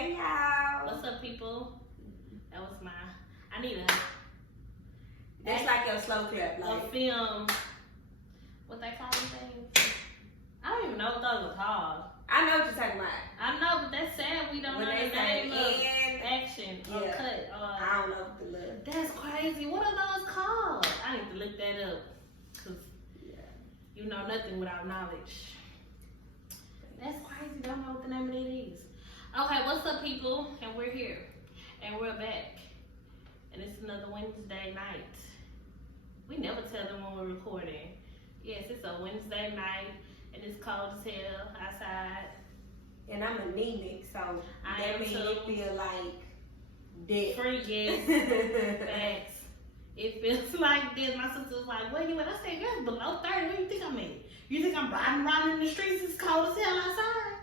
Hey y'all. What's up, people? That was my. I need a. That's like your slow clap, like a film. What they call these things? I don't even know what those are called. I know what you're talking about. I know, but that's sad. We don't When know they the say name of action or yeah. cut. I don't know what the look. That's crazy. What are those called? I need to look that up. Cause you know nothing without knowledge. That's crazy. Don't know what the name of it is. Okay, what's up, people? And we're here. And we're back. And it's another Wednesday night. We never tell them when we're recording. Yes, it's a Wednesday night, and it's cold as hell outside. And I'm anemic, so I that means it feel like dead. Freaking facts. It feels like this. My sister was like, "Where you at?" I said, "Girl, it's below 30. What do you think I'm in? You think I'm riding around in the streets? It's cold as hell outside."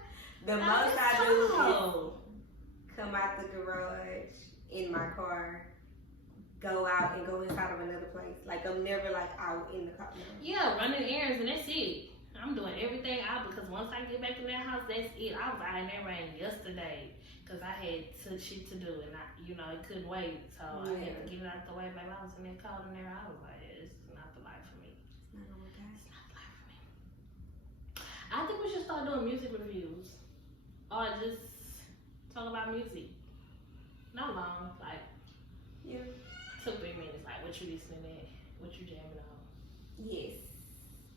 The most I do is come out the garage in my car, go out and go inside of another place. Like I'm never like out in the car. No. Yeah, running errands and that's it. I'm doing everything out because once I get back in that house, that's it. I was out in that rain yesterday because I had shit to do and it couldn't wait. So I had to get it out the way. Baby, I was in there cold in there. I was like, it's not the life for me. It's not the life for me. I think we should start doing music reviews or just talk about music. Not long, like 2-3 minutes. Like what you listening at, what you jamming on. Yes,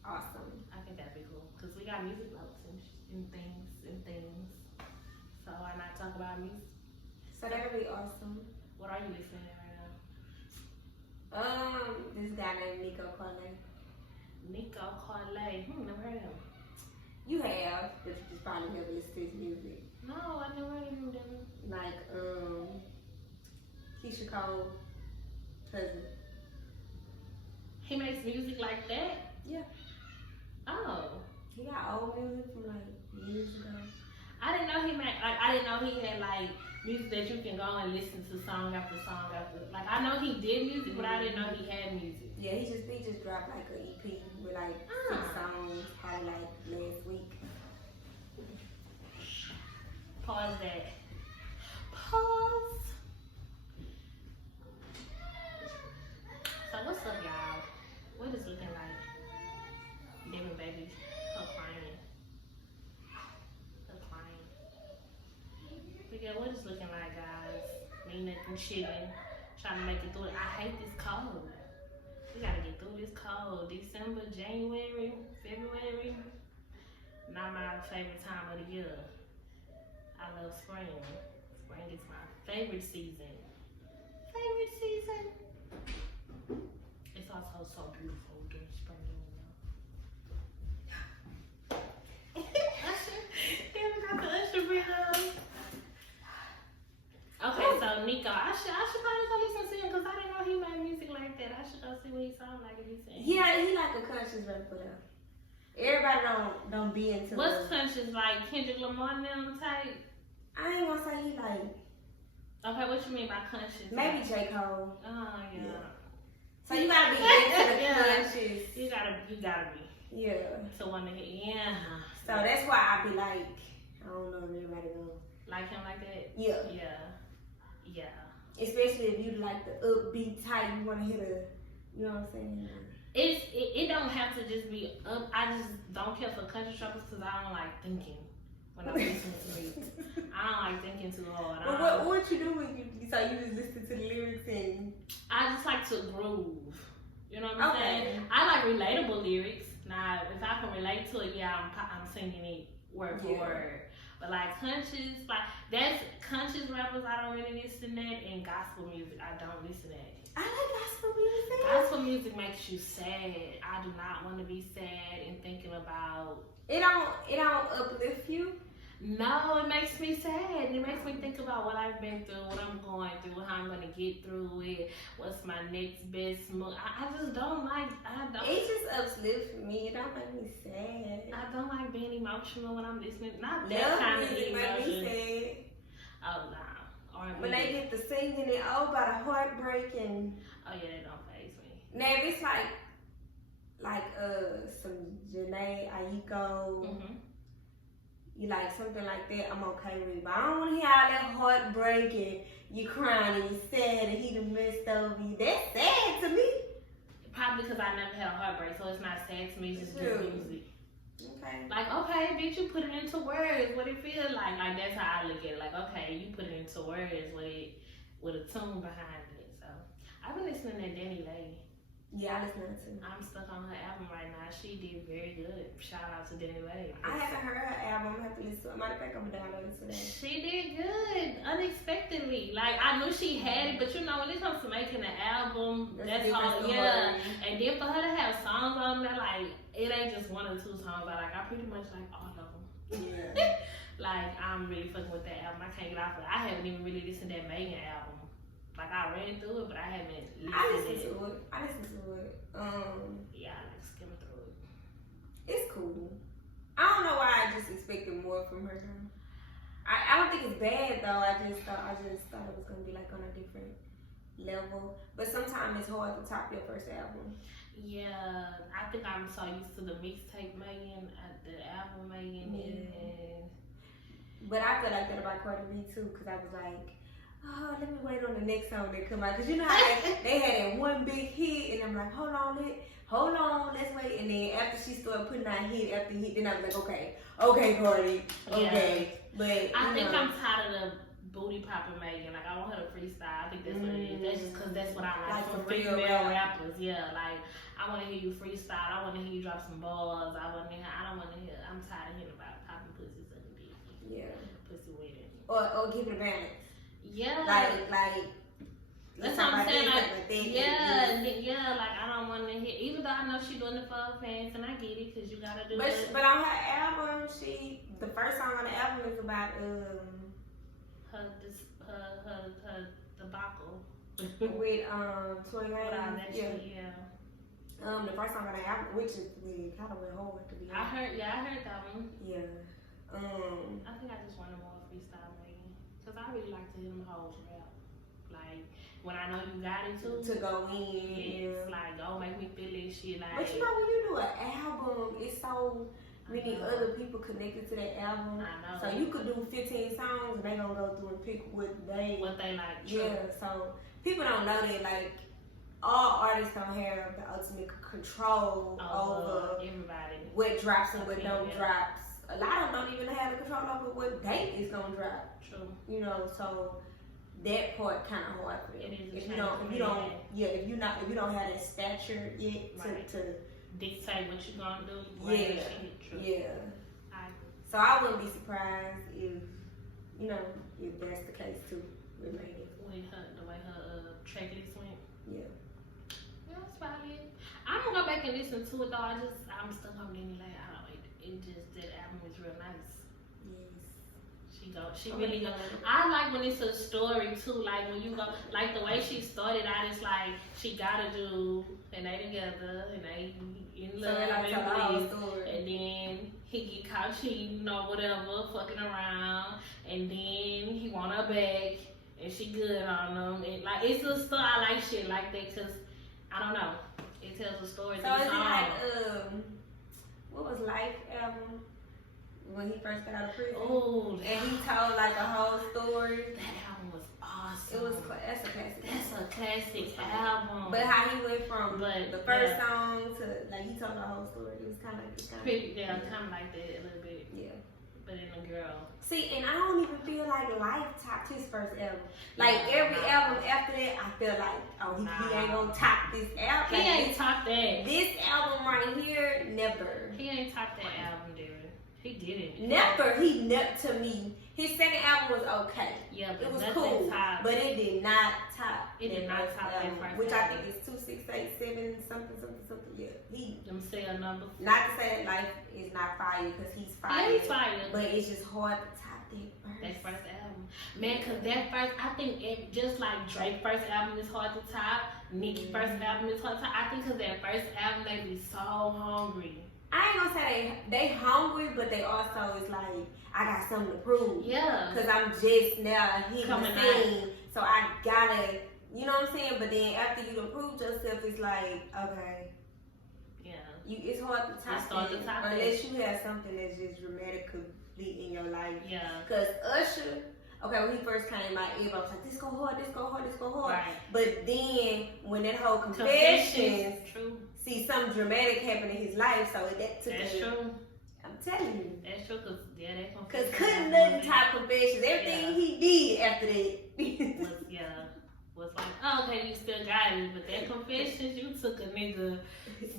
awesome. I think that'd be cool because we got music notes and things. So why not talk about music? So that'll be awesome. What are you listening to right now? This guy named Nico Carlet. Nico Carlet. Never heard of him. You have, but you just probably never listened to his music. No, I never heard of him. Like Keisha Cole, cousin. He makes music like that? Yeah. Oh. He got old music from like years ago. I didn't know he made I didn't know he had like music that you can go and listen to song after song after. Like I know he did music, but I didn't know he had music. Yeah, he just dropped like an EP with like 6 songs, probably like last week. Pause that. Pause. So what's up, y'all? What is looking like? Devin baby, her crying. But yeah, what is looking like, guys? Me nothing chilling, trying to make it through it. I hate this cold. We gotta get through this cold. December, January, February. Not my favorite time of the year. I love spring. Spring is my favorite season. It's also so beautiful during spring. Okay, so Nico, I should probably go listen to him because I didn't know he made music like that. I should go see what he sound like if he sings. Yeah, he like a conscious rapper though. Everybody don't be into. What's conscious, like Kendrick Lamar and them type? I ain't gonna say he like. Okay, what you mean by conscious? Maybe J. Cole. Oh yeah. So you gotta be into the conscious. You gotta be. Yeah. To want to hit. Yeah. So that's why I be like, I don't know if everybody gonna like him like that. Yeah. Yeah. Especially if you like the upbeat type, you want to hear the, you know what I'm saying? It don't have to just be up. I just don't care for country rappers because I don't like thinking when I'm listening to music. I don't like thinking too hard. Well, what you do when you just listen to the lyrics and? I just like to groove. You know what I'm saying? I like relatable lyrics. Now, if I can relate to it, I'm singing it word for word. But like conscious, that's conscious rappers I don't really listen to that, and gospel music I don't listen to that. I like gospel music. Gospel music makes you sad. I do not want to be sad and thinking about. It don't uplift you. No, it makes me sad. It makes me think about what I've been through, what I'm going through, how I'm gonna get through it, what's my next best move. I just don't like. It just uplifts me. It don't make me sad. I don't like being emotional when I'm listening. Not that kind of emotion. Make me sad. Oh no. When they get to singing it, about a heartbreak and. Oh yeah, that don't faze me. Now if it's like some Janae Aiko. Mm-hmm. you like something like that, I'm okay with it. But I don't want to hear all that heartbreak and you crying and you sad and he done messed over you. That's sad to me. Probably because I never had a heartbreak, so it's not sad to me. It's just good music. Okay. Like, okay, bitch, you put it into words. What it feel like? Like that's how I look at it. Like, okay, you put it into words with a tune behind it. So I've been listening to Danny Lay. Yeah, I listen to. I'm stuck on her album right now. She did very good. Shout out to Danny Lay. I haven't heard her album. I have to listen to it. Matter of fact, I'm gonna download it today. She did good, unexpectedly. Like I knew she had it, but you know when it comes to making an album, that's all. Yeah, and then for her to have songs on there, like it ain't just one or two songs. But like I pretty much like all of them. Yeah. Like I'm really fucking with that album. I can't get off of it. I haven't even really listened to that Megan album. Like I ran through it, but I haven't listened to it. I listened to it. Yeah, I like skimmed through it. It's cool. I don't know why I just expected more from her. I don't think it's bad though. I just thought it was gonna be like on a different level. But sometimes it's hard to top your first album. Yeah, I think I'm so used to the mixtape Megan, the album Megan, and but I feel like that about Cardi B too, because I was like, oh, let me wait on the next song that come out. Because you know how they had that one big hit, and I'm like, hold on, let's wait. And then after she started putting out hit after hit, then I was like, okay, Cardi, okay. Yeah. But I think I'm tired of the booty popping Megan. Like, I want her to freestyle. I think that's what it is. That's just because that's what I like from female rappers. Yeah, like, I want to hear you freestyle. I want to hear you drop some balls. I'm tired of hearing about popping pussies and dick. Yeah. Pussy waiting. Or give it a balance. Yeah. Like that's what I'm saying. Like I don't want to hear. Even though I know she's doing it for her fans, and I get it because you gotta do it. But on her album, the first song on the album is about her debacle with 21. Yeah. The first song on the album, which is really kind of went hard to be honest. I heard that one. Yeah. I think I just wanted more freestyle Megan. Because I really like to hear them hoes rap. Like, when I know you got it to go in. It's like, oh, make me feel this shit. Like, but you know, when you do an album, it's so many other people connected to that album. I know. So you could do 15 songs and they gonna go through and pick what they like. Yeah, so people don't know that, like, all artists don't have the ultimate control over everybody. What drops and what don't drops. A lot of them don't even have the control over what date is gonna drop. True. You know, so that part kind of hard for them. If you don't have that stature yet to dictate what you're gonna do. Yeah. So I wouldn't be surprised if that's the case too with Megan. The way her track list went. Yeah. That's valid. I'm gonna go back and listen to it though. I'm stuck on Danny Lay. That album is real nice. Yes. She really go. I like when it's a story too. Like when you go, like the way she started out, it's like she got a dude and they together and they in love and then he get caught cheating or whatever, fucking around, and then he want her back and she good on him. And like it's a story. I like shit like that because I don't know. It tells a story. So is it like what was Life album when he first got out of prison? Oh, and he told like a whole story. That album was awesome. It was that's a classic. That's a classic album. But how he went from the first song to like he told the whole story. It was kind of like kind of like that a little bit. Yeah. But in a girl. See, and I don't even feel like Life topped his first album. Like every album after that, I feel like, he ain't gonna top this album. He ain't topped that. This album right here, never. He ain't topped that album, dude. He didn't. Never. To me. His second album was okay. Yeah, but it was cool. But it did not top. It did not top that first album. Which I think is 2687 something. Yeah. Them sale numbers. Not to say that Life is not fire because he's fire. Yeah, he's fire. But it's just hard to top that first album. Man, cause that first, I think just like Drake's first album is hard to top, Nicki's first album is hard to top. I think cause that first album they be so hungry. I ain't gonna say they hungry, but they also is like, I got something to prove. Yeah. Cause I'm just now hitting the scene, so I gotta, you know what I'm saying? But then after you done proved yourself, it's like, okay. Yeah. It's hard to top that unless you have something that's just deeply in your life. Yeah. Because Usher, okay, when he first came out, everybody was like, this go hard, this go hard, this go hard. Right. But then, when that whole Confessions, True. see something dramatic happen in his life, so that took That's true. I'm telling you. That's true, because, yeah, that Because Confessions. couldn't nothing top Confessions. Everything he did after that. was like, oh, okay, you still got it, but that Confessions, you took a nigga.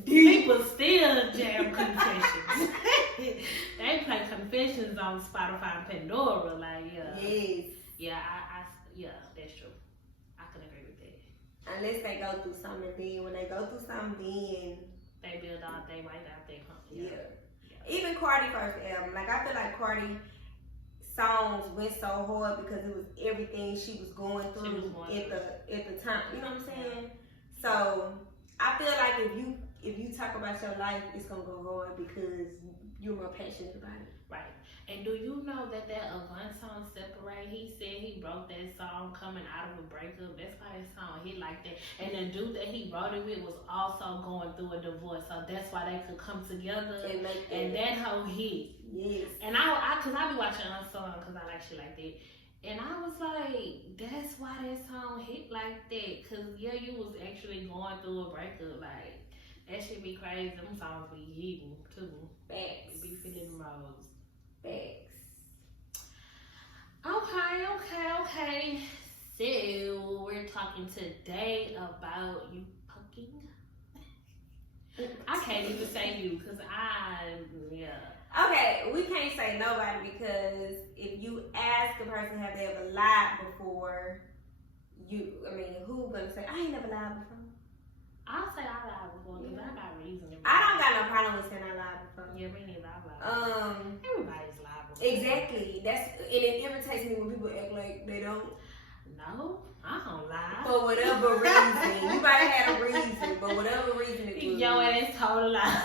Deep. People still jam Confessions. They play Confessions on Spotify and Pandora, like, yeah. Yes. Yeah, yeah, that's true. I can agree with that. Unless they go through something, then when they go through something, then they build all day right out there. Yeah. Even Cardi first album, like I feel like Cardi songs went so hard because it was everything she was going through at the time. You know what I'm saying? So I feel like if you talk about your life, it's gonna go hard because you're more passionate about it. Right. And do you know that Avant song Separate, he said he wrote that song coming out of a breakup. That's why that song hit like that. And the dude that he wrote it with was also going through a divorce. So that's why they could come together. And that whole hit. Yes. And cause I be watching a song cause I like shit like that. And I was like, that's why that song hit like that. Cause yeah, you was actually going through a breakup. Like, that shit be crazy. Them songs be hitting too. Facts. Be feeling the rose. Facts. Okay. So we're talking today about you fucking. I can't even say you because Okay, we can't say nobody because if you ask a person have they ever lied before, who gonna say I ain't never lied before? I'll say I lied before because I got reason. I don't got no problem with saying I lied before. Yeah, me neither. I lied. Everybody's liable. Exactly. And it irritates me when people act like they don't. No, I don't lie. For whatever reason. You might have had a reason, but whatever reason it was. Your ass told a lie.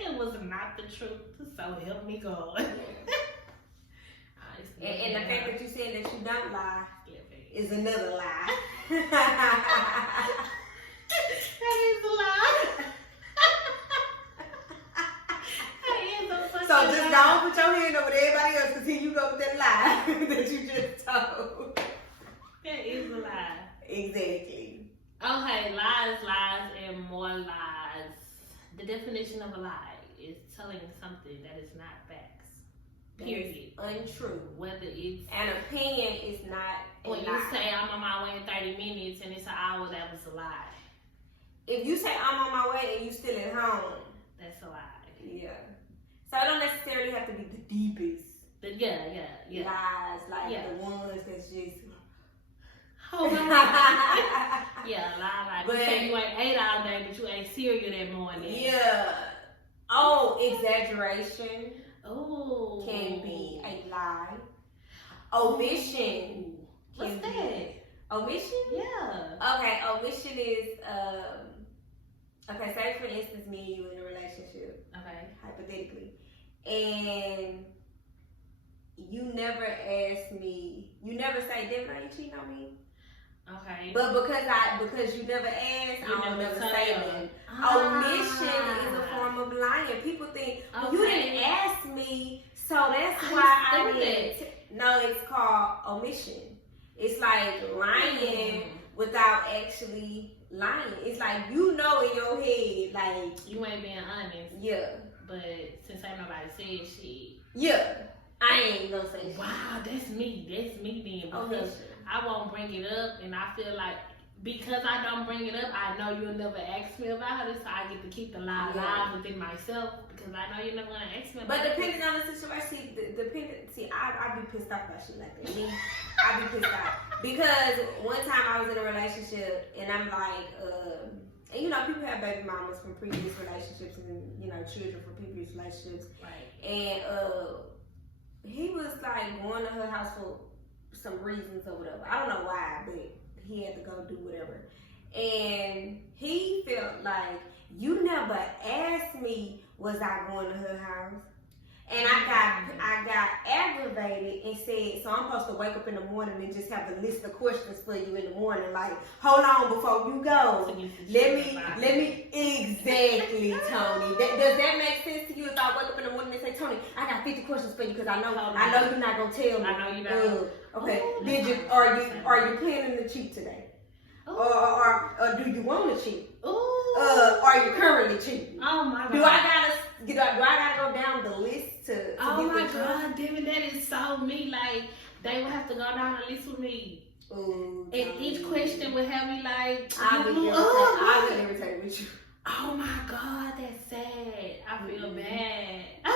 It was not the truth, so help me God. And the fact that you said that you don't lie is another lie. That is a lie. So just don't put your hand over everybody else because here you go with that lie that you just told. That is a lie. Exactly. Okay, lies, and more lies. The definition of a lie is telling something that is not facts. Period. Untrue. Whether it's an opinion is not a when lie. You say I'm on my way in 30 minutes and it's an hour, that was a lie. If you say I'm on my way and you still at home, that's a lie. Yeah. So it don't necessarily have to be the deepest. Yeah. Lies, like the ones that's just. Oh my God. Yeah, lie. But you say you ain't ate all day, but you ate cereal that morning. Yeah. Oh, exaggeration. Oh. Can be a lie. Omission. What's that? Omission? Yeah. Okay, omission is okay, say for instance me and you in a relationship. Okay. Hypothetically. And you never ask me, you never say, Devin, are you cheating on me? Okay. But because you never asked, I don't never say that. Omission is a form of lying. People think, well, you didn't ask me, so that's why I didn't. No, it's called omission. It's like lying without actually lying. It's like you know in your head, like you ain't being honest. Yeah. But since ain't nobody said shit. Yeah. I ain't gonna say shit. Wow, that's me then. Because I won't bring it up, and I feel like because I don't bring it up, I know you'll never ask me about it, so I get to keep the lie alive within myself because I know you're never gonna ask me about it. But depending on the situation, I be pissed off about shit like that. I be pissed off because one time I was in a relationship and I'm like, and you know, people have baby mamas from previous relationships and you know, children from previous relationships. Right. And he was like going to her house for some reasons or whatever. I don't know why, but he had to go do whatever. And he felt like, you never asked me, was I going to her house? And I got aggravated and said, so I'm supposed to wake up in the morning and just have a list of questions for you in the morning, like, hold on before you go. Let me exactly, Tony. Does that make sense to you? If I wake up in the morning and say, Tony, I got 50 questions for you because I know you're not gonna tell me. I know you're not. Okay. Are you planning to cheat today? Or do you want to cheat? Are you currently cheating? Oh my God. Do I gotta go down the list to oh my God, Devin, that is so me. Like, they would have to go down the list with me. Ooh, and each question would have me like, I would irritate with you. Oh my God, that's sad. I feel bad. I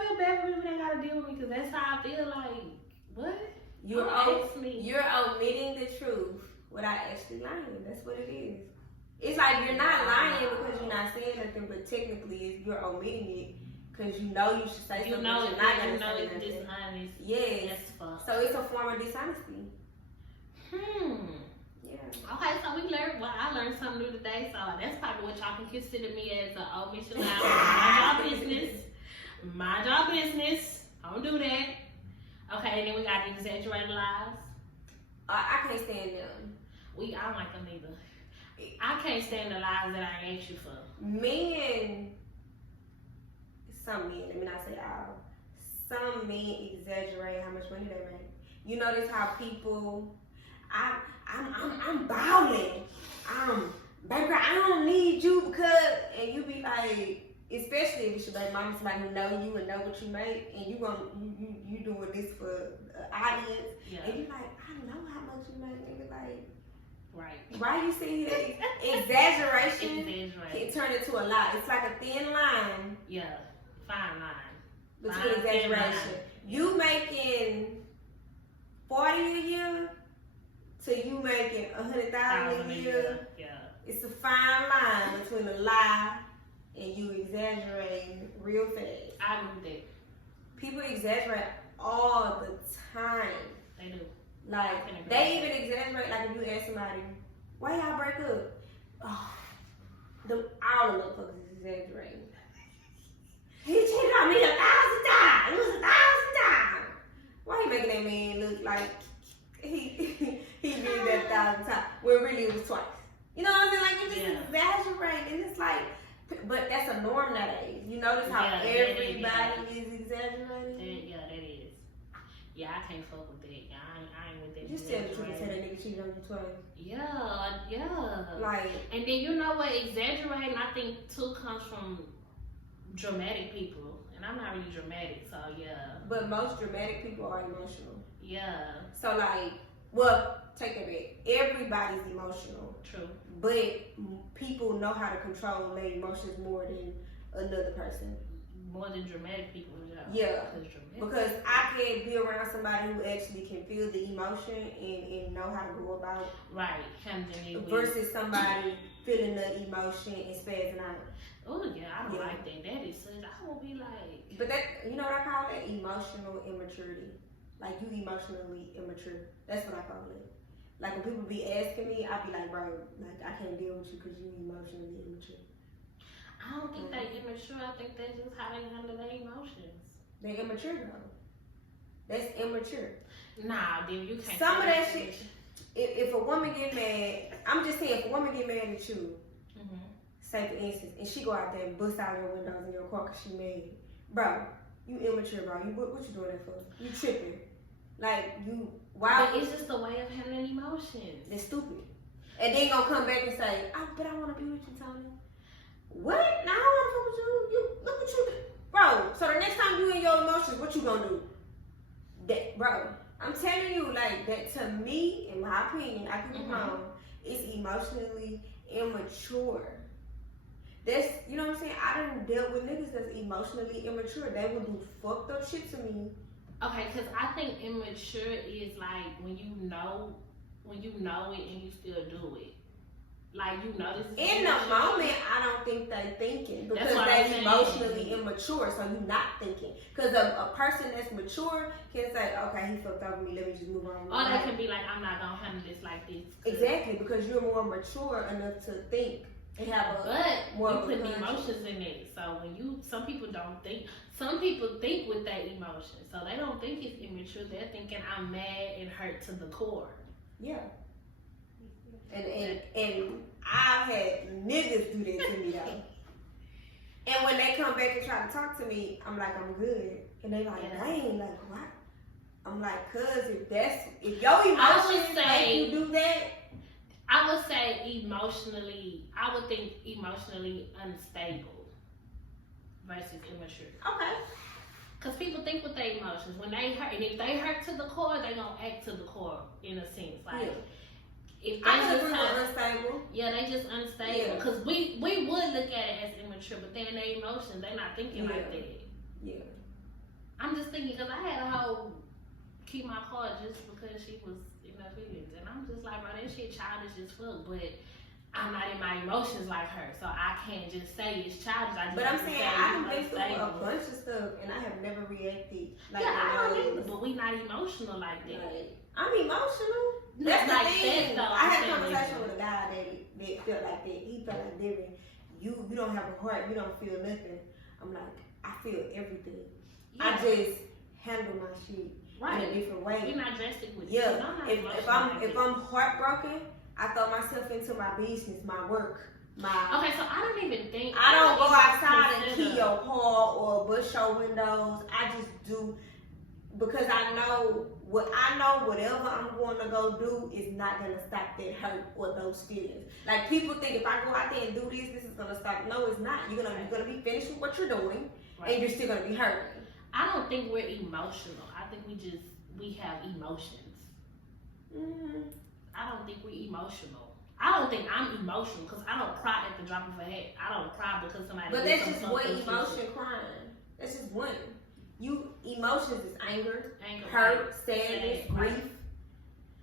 feel bad for people that gotta deal with me because that's how I feel. Like, what? You're omitting the truth without actually lying. That's what it is. It's like you're not lying because you're not saying nothing, but technically you're omitting it because you know you should say something. You're not gonna say nothing. It's dishonest. Yes. So it's a form of dishonesty. Yeah. Okay, so I learned something new today, so that's probably what y'all can consider me as an omission lie. Mind y'all business. Don't do that. Okay, and then we got the exaggerated lies. I can't stand them. I don't like them either. I can't stand the lies that I asked you for. Some men, let me not say all. Some men exaggerate how much money they make. You notice how people, I'm bowling. Baby, I don't need you because, and you be like, especially if it's your baby mama, somebody who know you and know what you make, and you doing this for the audience, and you like, I know how much you make, and you're like, right. Why you see here? Exaggeration can turn into a lie. It's like a thin line. Yeah, fine line. Between exaggeration. You making 40 a year to you making 100,000 a year. Yeah. It's a fine line between a lie and you exaggerating real fast. I agree with that. People exaggerate all the time. They do. Like, they even exaggerate, like if you ask somebody, why y'all break up? Oh, all the motherfuckers is exaggerating. He cheated on me 1,000 times. It was 1,000 times. Why you making that man look like he did that 1,000 times when really it was twice? You know what I'm saying? Like, you just exaggerate, and it's like, but that's a norm nowadays. You notice how everybody is exaggerating? That is. Yeah, I can't fuck with that. I ain't with that. You tell the truth and tell that nigga cheated on you twice. Yeah. Like, and then you know what? Exaggerating, I think, too, comes from dramatic people. And I'm not really dramatic, so yeah. But most dramatic people are emotional. Yeah. So, like, well, take that back. Everybody's emotional. True. But people know how to control their emotions more than another person. More than dramatic people, yeah. Because I can be around somebody who actually can feel the emotion and know how to go about handling it. Versus somebody feeling the emotion and spazzing out. Oh yeah, I don't like that. That is such. I will be like. But that, you know what I call that? Emotional immaturity. Like, you emotionally immature. That's what I call it. Like, when people be asking me, I be like, bro, like, I can't deal with you because you emotionally immature. I don't think they immature. I think that's just how they handle their emotions. They immature though. That's immature. Nah, dude, you can't. Some of that shit. If a woman get mad, I'm just saying, if a woman get mad at you, say for instance, and she go out there and bust out your windows in your car because she mad, bro, you immature, bro. What you doing that for? You tripping? Like, you. Why? But it's just a way of handling emotions. They're stupid. And then you gonna come back and say, but I want to be with you, Tony. What? Now I want to be with you. You look what you, bro. So the next time you in your emotions, what you gonna do? That, bro. I'm telling you, like, that to me, in my opinion, I could be wrong. It's emotionally immature. That's, you know what I'm saying? I done dealt with niggas that's emotionally immature. They will do fucked up shit to me. Okay, because I think immature is like when you know it and you still do it. Like, you know this is in the moment, I don't think they thinking because they emotionally immature, so you're not thinking. Because a person that's mature can say, okay, he fucked up with me, let me just move on. Or they can be like, I'm not gonna handle this like this. Exactly, because you're more mature enough to think. They have but more you of a put conscience. emotions in it. So when some people don't think. Some people think with that emotion, so they don't think it's immature. They're thinking I'm mad and hurt to the core. Yeah. And I've had niggas do that to me though. And when they come back and try to talk to me, I'm like, I'm good. And they like, dang, like what? I'm like, cause if your emotions make you do that. I would say I would think emotionally unstable versus immature. Okay. Because people think with their emotions. When they hurt, and if they hurt to the core, they gonna act to the core in a sense. Like, if they I agree with unstable. Yeah, they just unstable. Because we would look at it as immature, but then their emotions, they not thinking like that. Yeah. I'm just thinking, because I had a whole keep my car just because she was in her feelings. And I'm just like, bro, that shit childish as fuck. But I'm not in my emotions like her, so I can't just say it's childish. But I'm saying I've been through a bunch of stuff and I have never reacted like that. I don't either, but we not emotional like that. Like, I'm emotional. That's the like thing. that though. I had a conversation with a guy that felt like that. He felt like Devin, you don't have a heart, you don't feel nothing. I'm like, I feel everything. Yeah. I just handle my shit in a different way. You're not drastic with it. Yeah. If I'm heartbroken, I throw myself into my business, my work, Okay, so I don't even think I don't go outside and key your car or bust your windows. I just do because I know whatever I'm going to go do is not gonna stop that hurt or those feelings. Like people think if I go out there and do this is gonna stop. No, it's not. You're gonna be finished with what you're doing, and you're still gonna be hurt. I don't think we're emotional. I think we have emotions. Mm-hmm. I don't think we're emotional. I don't think I'm emotional because I don't cry at the drop of a hat. I don't cry because somebody. But that's just one emotion, crying. That's just one. Emotions is anger, hurt, sadness, grief.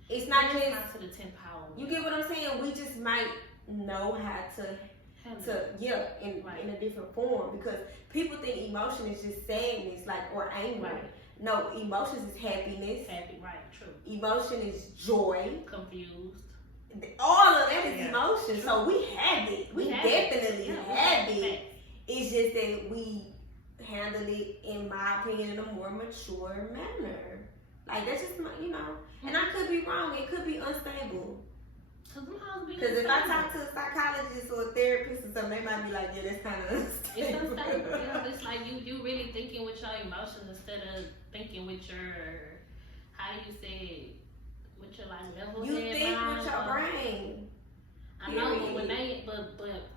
It's not just to the 10th power. You get what I'm saying? We just might know how to in a different form because people think emotion is just sadness, or anger. Right. No, emotions is happiness. Happy, right, true. Emotion is joy. Confused. All of that is emotion. So we have it. We definitely have it. It's just that we handle it, in my opinion, in a more mature manner. Like that's just and I could be wrong. It could be unstable. Because if I talk to a psychologist or a therapist or something, they might be like, yeah, that's kind of unstable. It's unstable. It's like you really thinking with your emotions instead of thinking with your, how do you say it? With your level head. You think with your brain. I know, but when but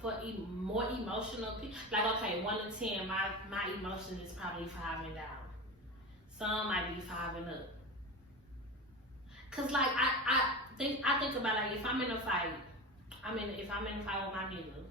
for more emotional people, like okay, 1 to 10, my emotion is probably 5 and down. Some might be 5 and up. Cause like I think about like if I'm in a fight, if I'm in a fight with my nigga,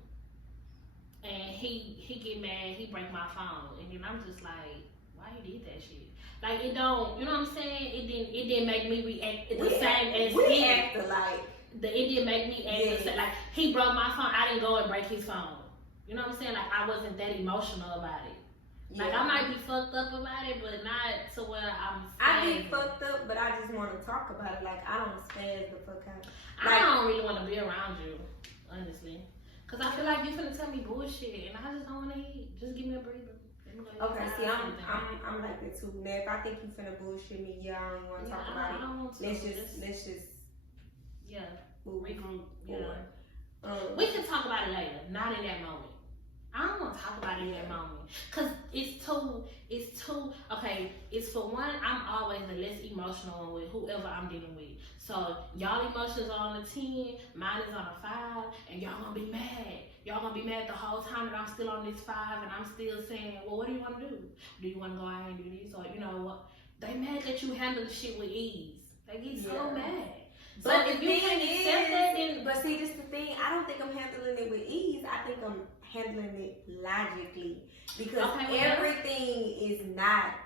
and he get mad, he break my phone, and then I'm just like, why you did that shit? Like it don't, you know what I'm saying? It didn't make me react the same as we act alike. It didn't make me act the same. Like he broke my phone, I didn't go and break his phone. You know what I'm saying? Like I wasn't that emotional about it. Yeah. Like I might be fucked up about it, but not to where I'm. I be fucked up, but I just want to talk about it. Like I don't spaz the fuck out. I don't really want to be around you, honestly, cause I feel like you're gonna tell me bullshit, and I just don't want to hear. Just give me a breather. Okay, see, I'm like that too. Now, if I think you finna bullshit me, I don't want to talk about it. Let's just regroup. We can talk about it later, not in that moment. I don't want to talk about it in that moment, cause it's too. Okay, it's for one. I'm always the less emotional with whoever I'm dealing with. So y'all emotions are on a 10, mine is on a 5, and y'all gonna be mad. Y'all gonna be mad the whole time that I'm still on this 5 and I'm still saying, well, what do you want to do? Do you want to go out and do this? Or, you know what? They mad that you handle the shit with ease. They get so mad. But so if you can't accept that, then... But see, this is the thing. I don't think I'm handling it with ease. I think I'm handling it logically. Because everything is not...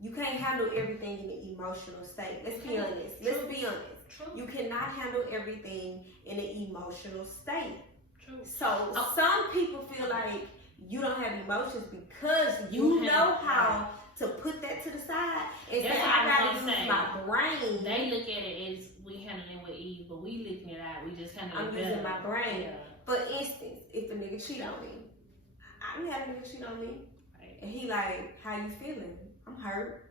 You can't handle everything in an emotional state. Let's be honest. Let's be honest. True. You cannot handle everything in an emotional state. True. So some people feel like you don't have emotions because you know how to put that to the side and say, I gotta use my brain. They look at it as we handling it with ease, but we looking it out. We just handling it. I'm using my brain. For instance, if a nigga cheat on me, I done had a nigga cheat on me, Right. and he like, how you feeling? I'm hurt.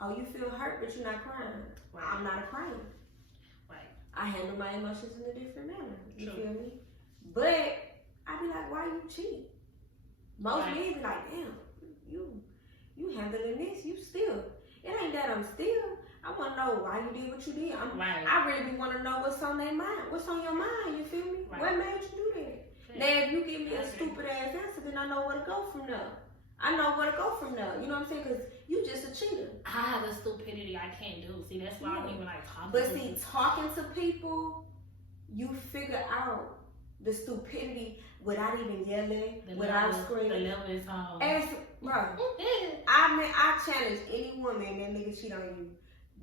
Oh, you feel hurt, but you're not crying. Right. I'm not crying. Right. I handle my emotions in a different manner. You True. feel me? But I be like, why you cheat? Most Right. men be like, damn, you handling this, you still. It ain't that I'm still. I want to know why you did what you did. Right. I really want to know what's on their mind. What's on your mind, you feel me? Right. What made you do that? Now, if you give me a stupid ass answer, then I know where to go from there. I know where to go from there. You know what I'm saying? Because you just a cheater. I have a stupidity I can't do. See, that's why I don't even like talking. But to see, people. talking to people, you figure out the stupidity without even yelling, without The screaming. level is on. Bro, I challenge any woman that nigga cheat on you.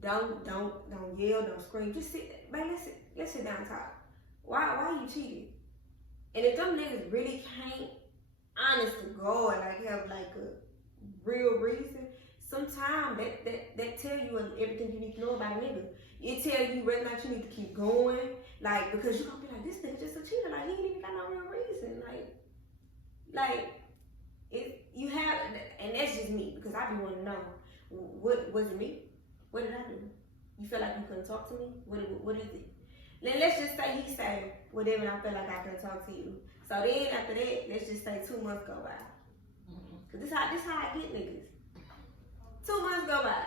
Don't yell, don't scream. Just sit, man. Let's sit down and talk. Why you cheated? And if them niggas really can't, honest to God, like have like a real reason, sometimes that tell you everything you need to know about a nigga. It tell you whether or not you need to keep going, like because you gonna be like, this nigga just a cheater, like he ain't even got no real reason, like it. You have, and that's just me because I be wanting to know what was it me? What did I do? You feel like you couldn't talk to me? What is it? Then let's just say he said whatever, and I feel like I couldn't talk to you. So then after that, let's just say 2 months go by. Cause this how I get niggas. 2 months go by.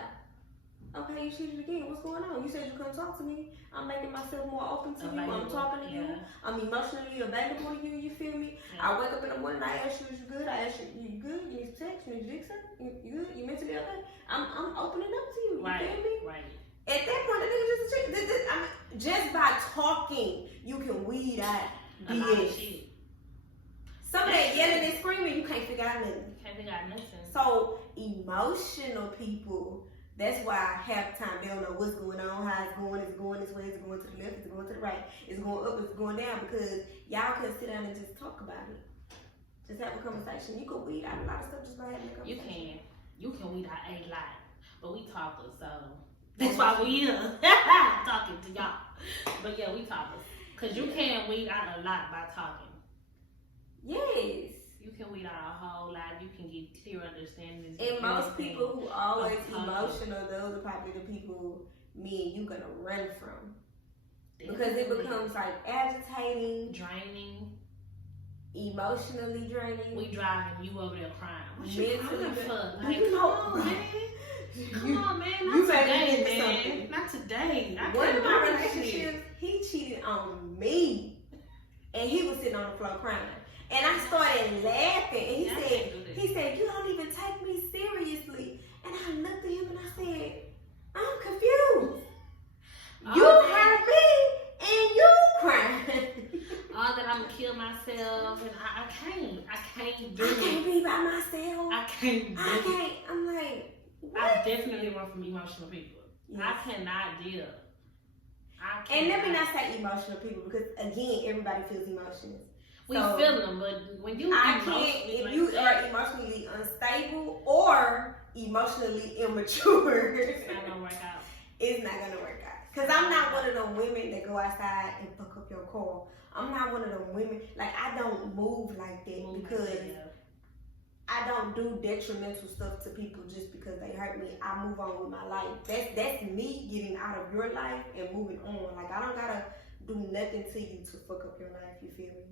Okay, you cheated again. What's going on? You said you couldn't talk to me. I'm making myself more open to you. I'm talking to you. I'm emotionally available to you. You feel me? Yeah. I wake up in the morning. I ask you, is you good? I ask you, you good? You need to text? You need to dick suck? You good? You mentally okay? I'm opening up to you. You Right. feel me? Right. At that point, the nigga just a cheat. I mean, just by talking, you can weed out A lot of BS. shit. Some of that yelling and screaming, you can't figure out nothing. Can't figure out nothing. So emotional people, that's why half the time they don't know what's going on, how it's going this way, is it going to the left, is it going to the right, is it going up, is it going down, because y'all can sit down and just talk about it. Just have a conversation. You can weed out a lot of stuff just by having a conversation. You can weed out a lot, but we talkers, so that's why we here talking to y'all. But yeah, we talkers, cause you can weed out a lot by talking. Yes. You can weed out a whole lot. You can get clear understanding. And most people who always talking. emotional, those are probably the people me and you gonna run from. Because it becomes like agitating, draining, emotionally draining. We driving, you over there crying. What Mentally you crying for? Do Like, you come know- on, man. Come on, man. you Not made me today, think of man. something. Not today. I One couldn't of do my that shit. relationships, he cheated on me. And he was sitting on the floor crying. And I started laughing. And Yeah, I can't do that. he said, you don't even take me seriously. And I looked at him and I said, I'm confused. Oh, You man. hurt me and you crying. All that I'm gonna kill myself, and I can't do I can't it. be by myself. I can't do I it. can't. I'm like, what? I definitely run from emotional people. Yes. I cannot deal. And let me not say emotional people because again, everybody feels emotions. We So, feel them, but when you I can't. emotionally If like you that, are emotionally unstable or emotionally immature, it's not gonna work out. it's not gonna work out. Cause I'm not one of them women that go outside and fuck up your car. I'm not one of them women. Like I don't move like that because I don't do detrimental stuff to people just because they hurt me. I move on with my life. That's me getting out of your life and moving on. Like I don't gotta do nothing to you to fuck up your life. You feel me?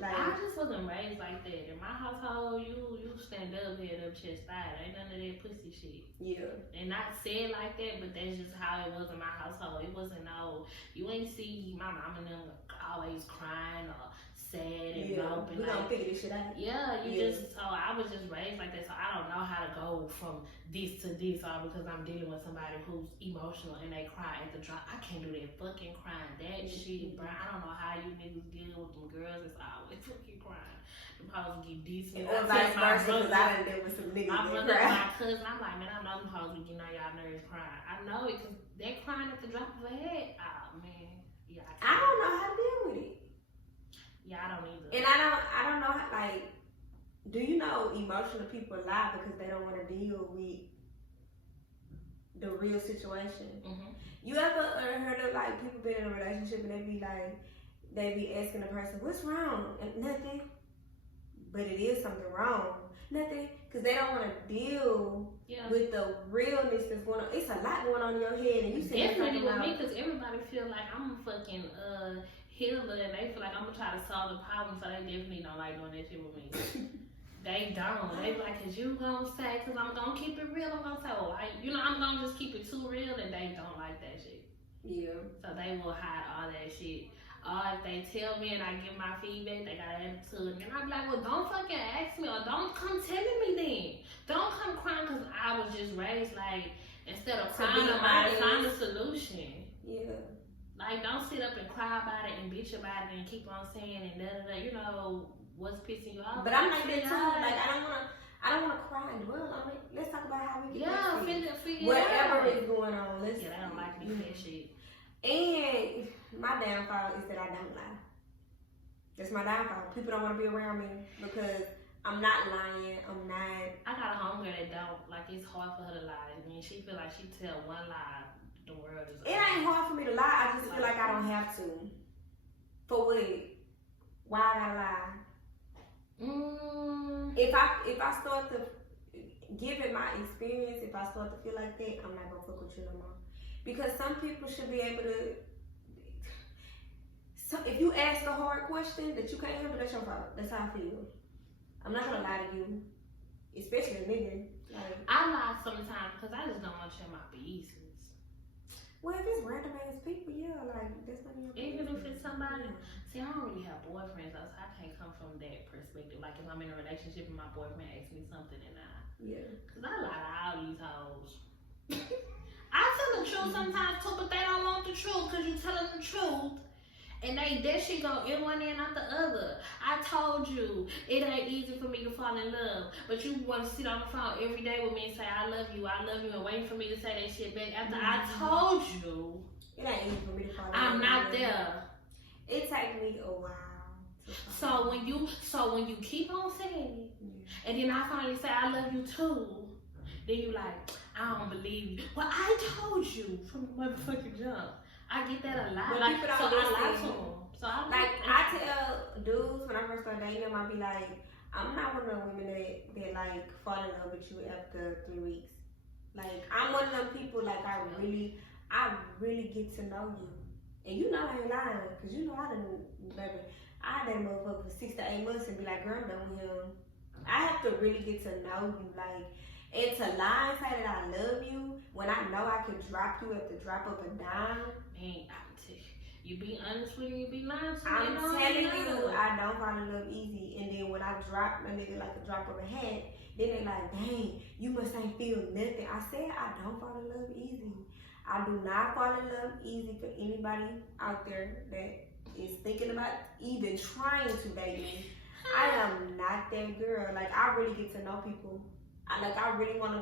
Like I just wasn't raised like that. In my household, you stand up, head up, chest tight. Ain't none of that pussy shit. yeah. And not said like that, but that's just how it was in my household. It wasn't you ain't see my mom and them always crying or sad and moping. We don't figure this shit out. Yeah, so I was just raised like that, so I don't know how to go from this to this, all because I'm dealing with somebody who's emotional and they cry at the drop. I can't do that fucking crying. That shit, bro. I don't know how you niggas deal with them girls that's always fucking crying. The hoes get decent. Or vice versa, because I done dealt with some niggas My that brother cry. and my cousin, I'm like, man, I know them hoes be getting on y'all nerves crying. I know it, because they're crying at the drop of a head. Oh, man. Yeah, I don't know how to deal with it. Yeah, I don't either. And I don't know how, like, do you know emotional people lie because they don't want to deal with the real situation? Mm-hmm. You ever heard of like people been in a relationship and they be like, they be asking the person, what's wrong? And nothing. But it is something wrong. Nothing. Because they don't want to deal with the realness that's going on. It's a lot going on in your head. And you say definitely with me, because everybody feel like I'm a fucking healer, and they feel like I'm going to try to solve the problem, so they definitely don't like doing that shit with me. They don't. They be like, cause you gonna say, cause I'm gonna keep it real. I'm gonna say, well, I'm gonna just keep it too real, and they don't like that shit. Yeah. So they will hide all that shit. Or if they tell me and I give my feedback, they got an attitude. And I'm like, well, don't fucking ask me, or don't come telling me then. Don't come crying, cause I was just raised like, instead of crying about it, find a solution. Yeah. Like, don't sit up and cry about it and bitch about it and keep on saying and da-da-da, what's pissing you off. But I'm like that too. Like, I don't wanna cry and dwell on it. Let's talk about how we get figure whatever it out. is going on. They don't like me for that shit. And my downfall is that I don't lie. That's my downfall. People don't want to be around me because I'm not lying. I'm not. I got a homegirl that don't. Like, it's hard for her to lie. I mean, she feel like she tell one lie, the world is. It ain't hard for me to lie. I just feel like I don't have to. For what? Why I gotta lie? If I start to give it my experience, if I start to feel like that, I'm not gonna fuck with you no more. Because some people should be able to. So if you ask a hard question that you can't handle, that's your fault. That's how I feel. I'm not gonna lie to you, especially a nigga. Like, I lie sometimes because I just don't want to share my business. Well, if it's random ass people, yeah, like that's not your business. Even if it's somebody. See, I don't really have boyfriends, so I can't come from that perspective. Like, if I'm in a relationship and my boyfriend asks me something and because I lie to all these hoes. I tell the truth sometimes too, but they don't want the truth because you tell them the truth. And that shit go in one end out the other. I told you it ain't easy for me to fall in love, but you want to sit on the phone every day with me and say I love you, and waiting for me to say that shit back after I told you. It ain't easy for me to fall in love. I'm not there. It takes me a while. So when you keep on saying it, and then I finally say I love you too, then you like, I don't believe you. Well, I told you from the motherfucking jump. I get that a lot. But like, people don't so I lie to listen. them. So I tell dudes when I first start dating them, I be like, I'm not one of them women that like fall in love with you after 3 weeks. Like, I'm one of them people, like, I really get to know you. And you know I ain't lying, because you know I done motherfucker for 6 to 8 months and be like, girl, I'm done with him. I have to really get to know you, like, and to lie and say that I love you when I know I can drop you at the drop of a dime. Man, you be honest with me, you be lying to me. I'm telling you, I don't fall in love easy. And then when I drop my nigga like a drop of a hat, then they like, dang, you must ain't feel nothing. I said I don't fall in love easy. I do not fall in love easy for anybody out there that is thinking about even trying to date me. I am not that girl. Like, I really get to know people. I really want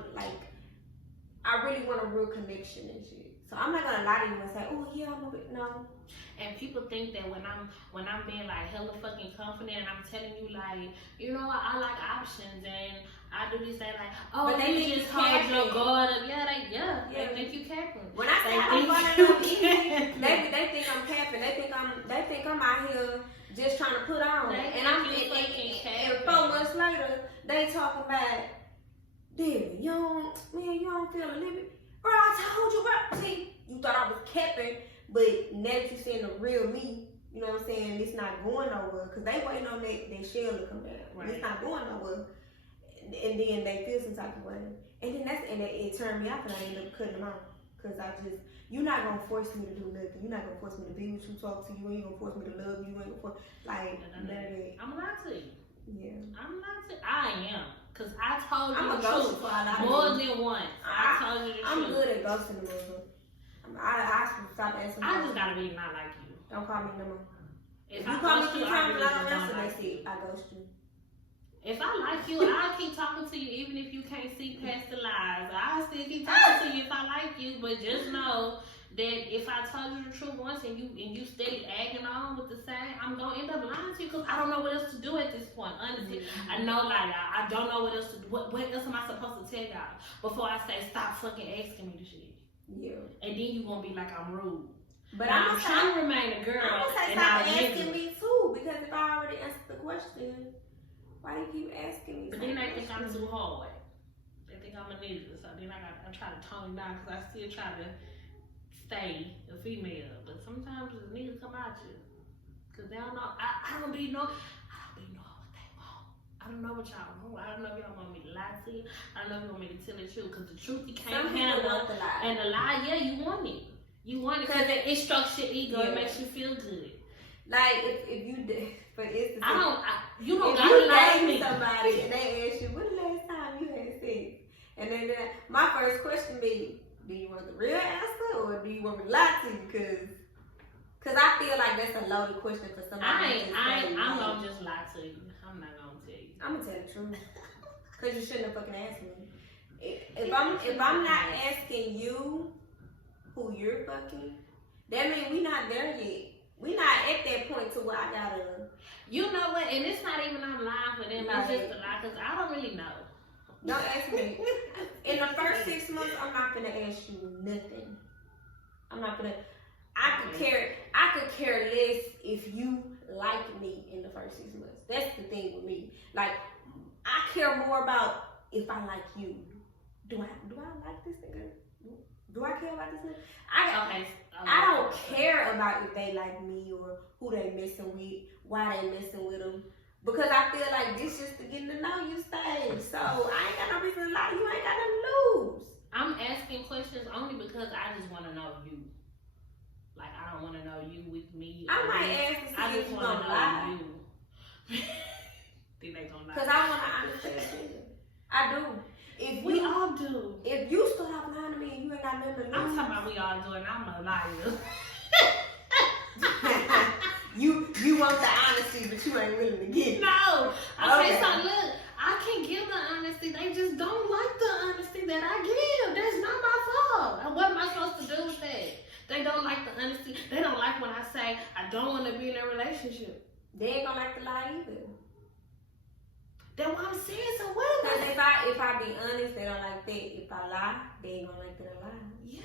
a real connection and shit. So I'm not gonna lie to you and say, oh yeah, I'm a bit, no. And people think that when I'm being like hella fucking confident and I'm telling you like, you know what, I like options and I do this, they like, oh, but they you just hold your guard up. They think you capping. When I say I'm falling easy, they think I'm capping. They think I'm out here just trying to put on. And 4 months later, they talking about, dude, you don't feel a little bit. Bro, I told you, bro. See, you thought I was capping, but now that you seeing the real me, you know what I'm saying, it's not going nowhere. Because they waiting on that shell to come down. Right. It's not going nowhere. And then they feel some type of way. And then it turned me off and I ended up cutting them out. Because you're not going to force me to do nothing. You're not going to force me to be with you, talk to you. You ain't going to force me to love you. You ain't going to force, like, none of that. I'm not to you. Yeah. I'm not to I am. Because I told you I'm the truth more than once. I told you the truth. I'm good at ghosting the mother. I stop asking. I just gotta be not like you. Don't call me no more. If you call me 2 times and I don't answer, that's it. I ghost you. If I like you, I'll keep talking to you even if you can't see past the lies. I'll still keep talking to you if I like you, but just know that if I told you the truth once and you steady agging on with the same, I'm gonna end up lying to you because I don't know what else to do at this point. Honestly, I know like I don't know what else to do. What else am I supposed to tell y'all before I say stop fucking asking me the shit? Yeah. And then you gonna be like I'm rude. But now, I'm trying to remain a girl. I'm gonna say and stop I'll asking me too, because if I already answered the question, why do you keep asking me? But then they think I'm too hard. They think I'm a nigga, so then I try to tone it down because I still try to stay a female. But sometimes the niggas come out you because they don't know. I don't be know what they want. I don't know what y'all want. I don't know if y'all want me to lie to you. I don't know if you want me to tell the truth because the truth you can't handle, and the lie, yeah, you want it. You want it because it strokes your ego. It makes you feel good. Like if you did, for instance, you don't gotta lie to me. Somebody and they ask you, when the last time you had sex? And then my first question be, do you want the real answer or do you want me to lie to you? Cause I feel like that's a loaded question for somebody. I'm gonna just lie to you. I'm not gonna tell you. I'm gonna tell the truth. Cause you shouldn't have fucking asked me. If I'm not asking you who you're fucking, that means we not there yet. We not at that point to where I gotta. You know what? And it's not even I'm lying for them. It's just a lie because I don't really know. Don't ask me. In the first 6 months, I'm not gonna ask you nothing. I'm not gonna. I could care less if you like me in the first 6 months. That's the thing with me. Like, I care more about if I like you. Do I like this nigga? Do I care about this nigga? I don't care about if they like me or who they messing with, why they messing with them. Because I feel like this is the getting to know you stage. So I ain't got no reason to lie. You ain't got nothing to lose. I'm asking questions only because I just want to know you. Like, I don't want to know you with me. I might ask to see if you gonna lie. Think they gonna lie. Because I want to understand you. I do. We all do. If you start off lying to me and you ain't got nothing to lose. I'm talking about we all do, and I'm a liar. You want the honesty, but you ain't willing to give it. No. I say something, look, I can give the honesty. They just don't like the honesty that I give. That's not my fault. And what am I supposed to do with that? They don't like the honesty. They don't like when I say I don't want to be in a relationship. They ain't gonna like to lie either. That's what I'm saying. So what? Because if I be honest, they don't like that. If I lie, they ain't gonna like that I lie. Yeah.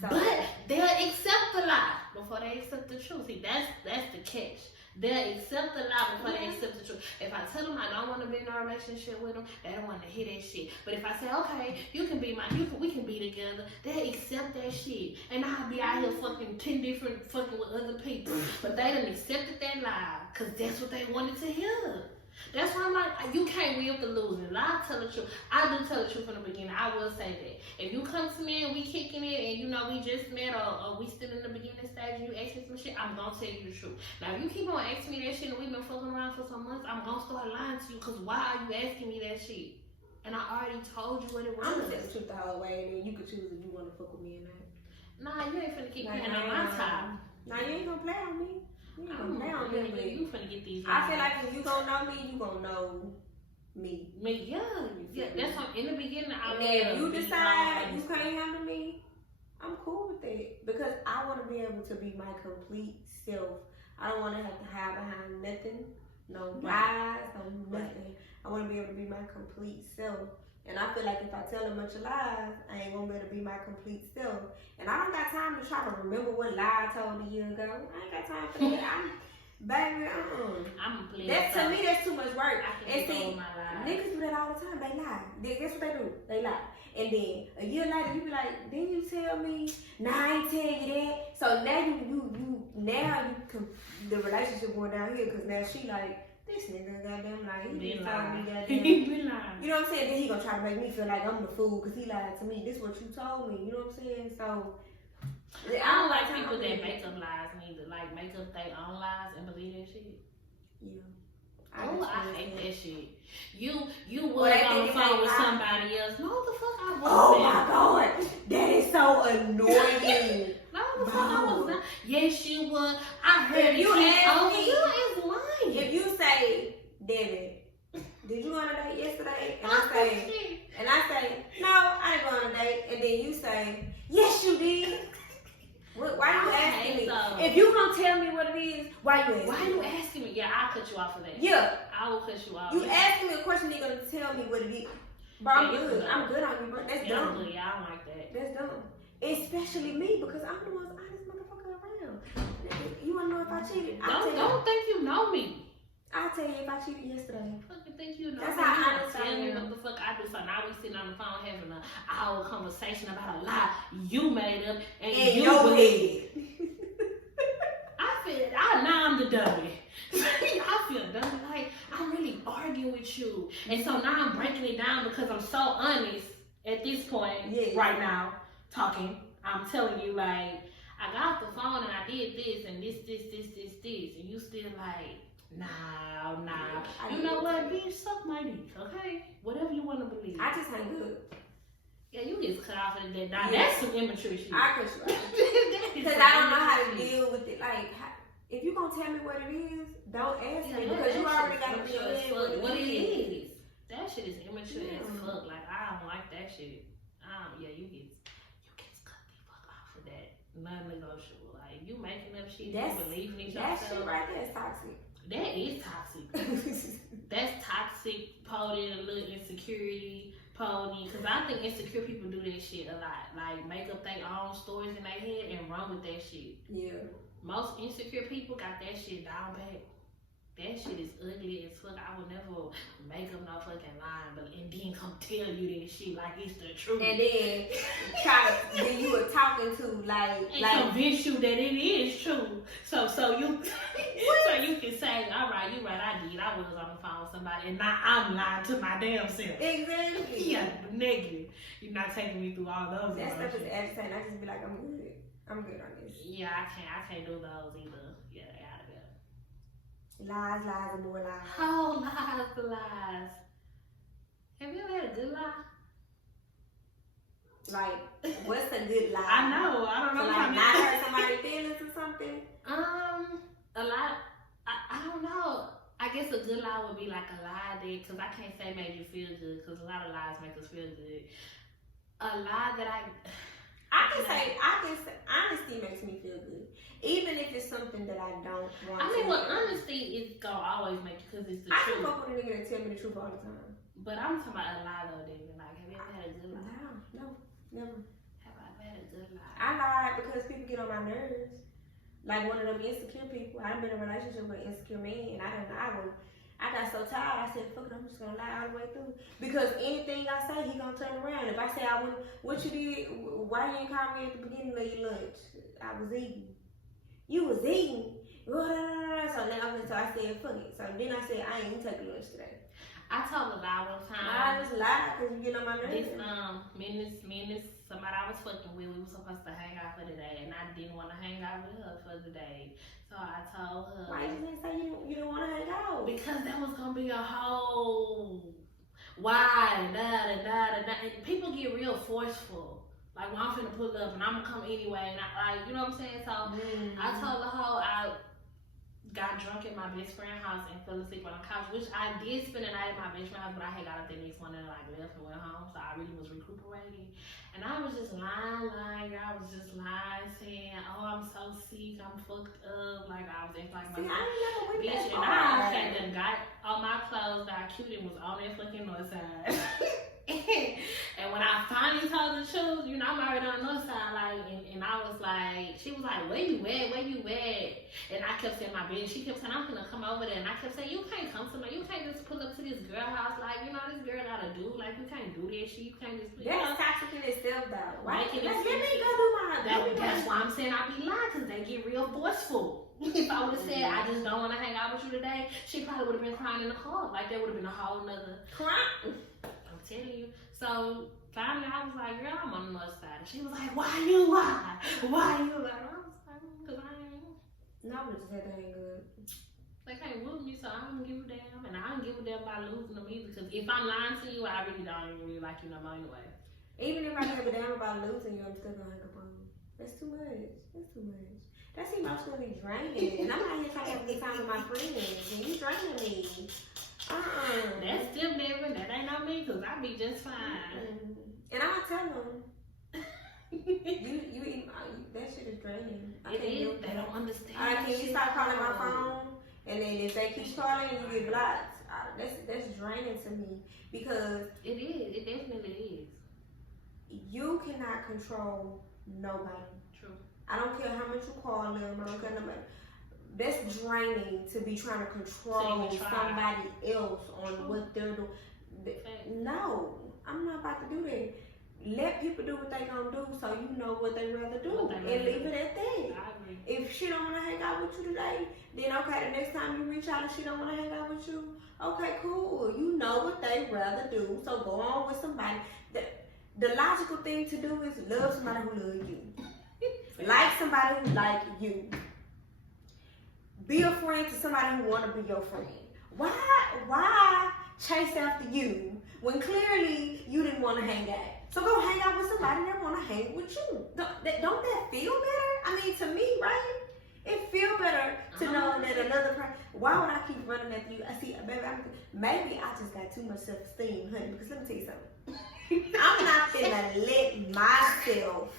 So, but they'll accept the lie before they accept the truth. See, that's the catch. They'll accept the lie before they accept the truth. If I tell them I don't want to be in a relationship with them, they don't want to hear that shit. But if I say, okay, we can be together, they'll accept that shit. And I'll be out here fucking 10 different fucking with other people. But they done accepted that lie because that's what they wanted to hear. That's why I'm like, you can't win the losing. Lie, tell the truth. I do tell the truth from the beginning. I will say that. If you come to me and we kicking it and you know we just met or we still in the beginning stage and you ask me some shit, I'm gonna tell you the truth. Now if you keep on asking me that shit and we've been fucking around for some months, I'm gonna start lying to you because why are you asking me that shit? And I already told you what it was. I'm gonna tell the truth the whole way and then you can choose if you wanna fuck with me or not. Nah, you ain't finna keep playing on my time. Nah, you ain't gonna play on me. You finna get these. I feel like if you gonna know me, you gonna know me. Yeah. That's why in the beginning I mean, if you decide you can't handle me, I'm cool with that because I want to be able to be my complete self. I don't want to have to hide behind nothing, no lies, no nothing. I want to be able to be my complete self. And I feel like if I tell a bunch of lies, I ain't gonna be able to be my complete self. And I don't got time to try to remember what lie I told a year ago. I ain't got time for that. I'm to me, that's too much work. And see, niggas do that all the time. They lie. Guess what they do? They lie. And then a year later, you be like, didn't you tell me? Nah, I ain't tell you that. So now the relationship going down here because now she like, this nigga goddamn like he been telling me goddamn. You know what I'm saying? Then he gonna try to make me feel like I'm the fool because he lied to me. This is what you told me. You know what I'm saying? So I don't like people that make up lies neither. Like make up their own lies and believe that shit. Yeah. I hate that shit. You was on the phone with somebody else. No, the fuck I wasn't. Oh my god, that is so annoying. No, the fuck I was not. Yes, you was. I heard you ask me. You is lying. If you say, Debbie, did you go on a date yesterday? And I say, no, I didn't go on a date. And then you say, yes, you did. Why you asking me? So. If you gonna tell me what it is, why you asking me? Why you asking me? Yeah, I'll cut you off of that. Yeah. I will cut you off. You asking me a question, you're gonna tell me what it is. Bro, I'm good. I'm good on you, bro. That's dumb. Yeah, I don't like that. That's dumb. Especially me, because I'm the most honest motherfucker around. You wanna know if I cheated? Don't think you know me. I'll tell you if I cheated yesterday. Fucking think you know That's me. how You honest I tell me am. what the fuck I do. So now we sitting on the phone having an hour conversation about a lie you made up and In you your believe. head. Now I'm the dummy. I feel dummy. Like, I'm really arguing with you. And so now I'm breaking it down because I'm so honest at this point right now, talking. I'm telling you, like, I got off the phone and I did this and this. And you still like, nah. You know what, bitch? Suck my dick, okay? Whatever you want to believe. I just ain't good. Yeah, you get cut off of that. Now, that's some immature shit. I cut you out. Because I don't know how to deal with it. Like, if you gonna tell me what it is, don't ask me because you already got to feel what it is. That shit is immature as fuck. Like, I don't like that shit. Yeah, you get cut the fuck off of that. Non-negotiable. Like, you making up shit, you believing in yourself. That shit right there is toxic. That is toxic. That's toxic, pony, a little insecurity, pony. Because I think insecure people do that shit a lot. Like, make up their own stories in their head and run with that shit. Yeah. Most insecure people got that shit down pat. That shit is ugly as fuck. I would never make up no fucking line, and then come tell you that shit like it's the truth. And then then you were talking to like convince you that it is true. So you can say, all right, you right, I did. I was on the phone with somebody, and now I'm lying to my damn self. Exactly. Yeah, negative. You're not taking me through all those. That stuff is agitating. I just be like, I'm good. I'm good on this. Yeah, I can't do those either. Yeah, they out of there. Lies, and more lies. Oh, lies. Have you ever had a good lie? Like, what's a good lie? I know. I don't know. So, like, not hurt somebody's feelings or something? A lot. I don't know. I guess a good lie would be like a lie that, because I can't say made you feel good, because a lot of lies make us feel good. A lie that I can say honesty makes me feel good. Even if it's something that I don't want to. Honesty is going to always make you, because it's the truth. I can fuck with a nigga that tell me the truth all the time. But I'm talking about a lie though, David. Like, have you ever had a good lie? No, never. Have I had a good lie? I lied because people get on my nerves. Like one of them insecure people. I've been in a relationship with an insecure man, and I got so tired. I said, "Fuck it, I'm just gonna lie all the way through." Because anything I say, he gonna turn around. If I say I wouldn't, what you did? Why you didn't call me at the beginning of your lunch? I was eating. You was eating. So I said, "Fuck it." So then I said, "I ain't even taking lunch today." I told a lie one time. I just lied because you get on my nerves. Me and this somebody I was fucking with, we were supposed to hang out for the day, and I didn't want to hang out with her for the day. So I told her. Why you didn't say you didn't want to hang out? Because that was gonna be a whole why and people get real forceful. Like, when I'm finna pull up and I'm gonna come anyway, and you know what I'm saying? So I told the whole I got drunk at my best friend's house and fell asleep on the couch, which I did spend the night at my best friend's house, but I had got up the next morning and like left and went home, so I really was recuperating. And I was just lying, I was just lying, saying, "Oh, I'm so sick, I'm fucked up," like I was acting like my bitch, and I had done got all my clothes, got cute, and was on that fucking north side. And when I finally told the truth, you know, I'm already on the north side, like, and I was like, she was like, where you at? And I kept saying my bitch, she kept saying, I'm gonna come over there, and I kept saying, you can't come to me, you can't just pull up to this girl house, like, you know, this girl gotta do, like, you can't do that shit, you can't just, that's toxic in itself, though. Why? Let me go do my That's why I'm saying I be lying, because they get real forceful. If I would have said, I just don't want to hang out with you today, she probably would have been crying in the car, like, that would have been a whole nother crying. I'm telling you. So finally I was like, girl, I'm on the north side. And she was like, why you lie? I was like, because I ain't. No, but just said that ain't good. They can't whoop me, so I don't give a damn. And I don't give a damn about losing them either. Because if I'm lying to you, I really don't even really like you no more anyway. Even if I give a damn about losing you, I'm still gonna hang up on you. That's too much. That's emotionally draining. And I'm out here trying to have a good time with my friends, and you draining me. That's still different. That ain't on me, because I be just fine. And I'm gonna tell them, you that shit is draining. It is. They don't understand. Alright, can you stop calling my phone? And then if they keep calling, you get blocked. That's draining to me, because it is. It definitely is. You cannot control nobody. True. I don't care how much you call. call them. I don't care nobody. That's draining to be trying to control somebody else on what they're doing. No, I'm not about to do that. Let people do what they gonna do, so you know what they rather do, and leave it at that. If she don't wanna hang out with you today, then okay. The next time you reach out and she don't wanna hang out with you, okay, cool. You know what they rather do, so go on with somebody. The logical thing to do is love somebody who loves you, like somebody who like you. Be a friend to somebody who wanna be your friend. Why chase after you when clearly you didn't want to hang out? So go hang out with somebody that want to hang with you. Don't that feel better? I mean, to me, right? It feel better to know that another person. Why would I keep running after you? I see, baby. Maybe I just got too much self-esteem, honey. Because let me tell you something. I'm not finna let myself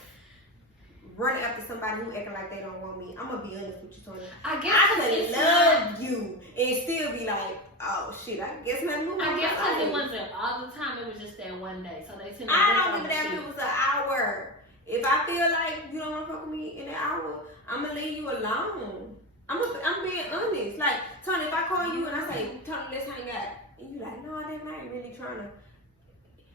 run after somebody who acting like they don't want me. I'm gonna be honest with you, Tony. I could love you and still be like, oh shit, I guess man, move on. I guess because it wasn't all the time. It was just that one day. So they tend to. I don't give a damn if it was an hour. If I feel like you don't want to fuck with me in an hour, I'm gonna leave you alone. I'm being honest. Like Tony, if I call you and I say, Tony, let's hang out, and you like, no, I ain't really trying to.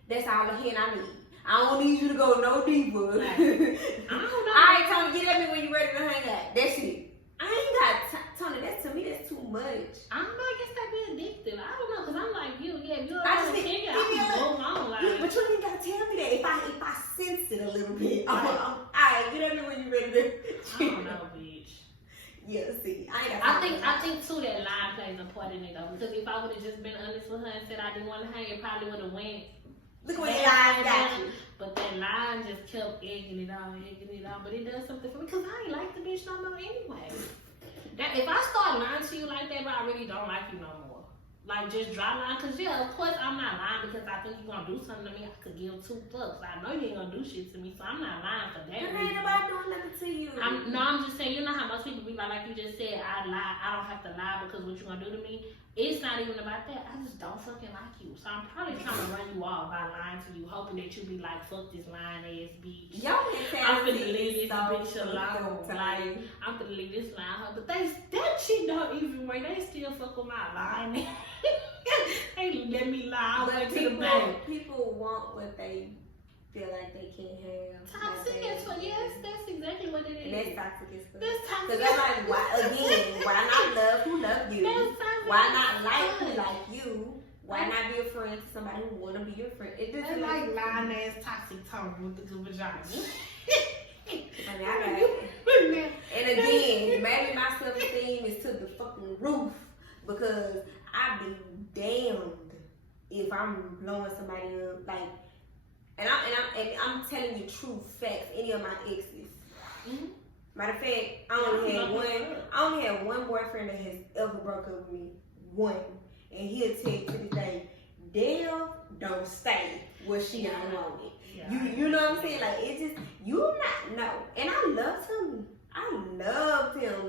That's all the hint I need. I don't need you to go no deeper. Like, I don't know. Alright, Tony, get at me when you ready to hang out. That's it. I ain't got Tony. That's to me. That's too much. I don't know. I guess that be addictive. I don't know, cause I'm like you. Yeah, if you I just think I move on. Like, but you ain't gotta tell me that. If I sense it a little bit, alright, get at me when you ready to. I don't know, bitch. Yeah, see, I think too that line plays a part in it though. Because if I would have just been honest with her and said I didn't want to hang, it probably would have went. Look what the line got you. But that line just kept egging it on. But it does something for me because I ain't like the bitch no more anyway. That if I start lying to you like that, but I really don't like you no more. Like just dry line, cause yeah, of course I'm not lying because I think you're gonna do something to me. I could give two fucks. I know you ain't gonna do shit to me, so I'm not lying for that reason. Ain't nobody doing nothing to you. I'm just saying, you know how most people be like you just said, I lie. I don't have to lie because what you gonna do to me. It's not even about that. I just don't fucking like you. So I'm probably trying to run you off by lying to you, hoping that you be like, fuck this lying ass bitch. I'm finna leave this bitch alone. Like, I'm finna leave this lying her. But that shit don't even work. They still fuck with my lying. They let me lie. But people want what they feel like they can't have. Toxic as fuck. Yes, that's exactly what it is. And that's toxic as fuck. That's toxic. Because I'm like, why not love who love you? Why not like who like you? Why not be a friend to somebody who wanna be your friend? It doesn't like lying ass toxic tone with the good vagina. And again, maybe my self-esteem is to the fucking roof because I be damned if I'm blowing somebody up like. And I'm telling you true facts. Any of my exes. Mm-hmm. Matter of fact, I only had one boyfriend that has ever broke up with me. One, and he'll tell you to this day, damn, don't stay where she don't want it. Yeah. You know what I'm saying? Like it just you not know. And I loved him.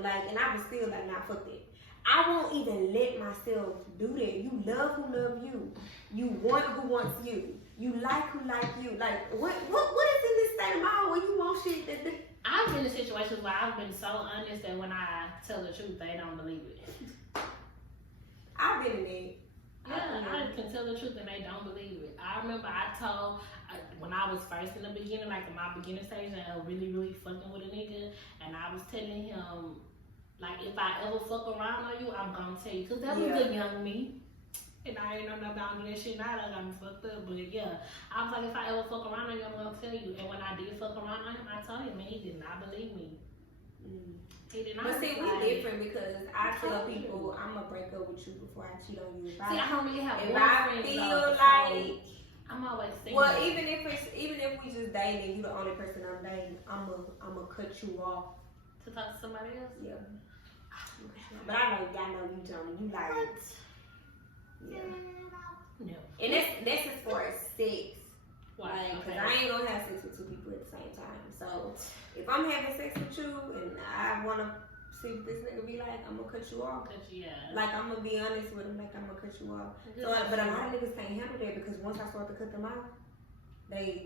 Like, and I was still like, nah, fuck that. I won't even let myself do that. You love who love you. You want who wants you. You like who like you. Like, what is in this state of mind where you want shit that... I've been in situations where I've been so honest that when I tell the truth, they don't believe it. I've been in it. Yeah, I can tell the truth and they don't believe it. I remember I told, when I was first in the beginning, like in my beginning stage, and I was really, really fucking with a nigga, and I was telling him, like, if I ever fuck around on you, I'm gonna tell you. Cause that was the young me. And I ain't know nothing about that shit now. I got me fucked up. But yeah, I was like, if I ever fuck around on you, I'm gonna tell you. And when I did fuck around on him, I told him, and he did not believe me. He did not. But see, we different because I tell people, I'm gonna break up with you before I cheat on you. I don't really have if I feel like I'm always saying. Well, even if we just dating and you the only person I'm dating, I'm gonna cut you off to talk to somebody else. Yeah. But I know y'all know you, Tony. You like what? Yeah. No. And that's as far as sex. Why? Like, cause I ain't gonna have sex with two people at the same time. So if I'm having sex with you and I wanna see what this nigga be like, I'm gonna cut you off. Like I'm gonna be honest with him. Like I'm gonna cut you off. So, but a lot of niggas can't handle that because once I start to cut them off, they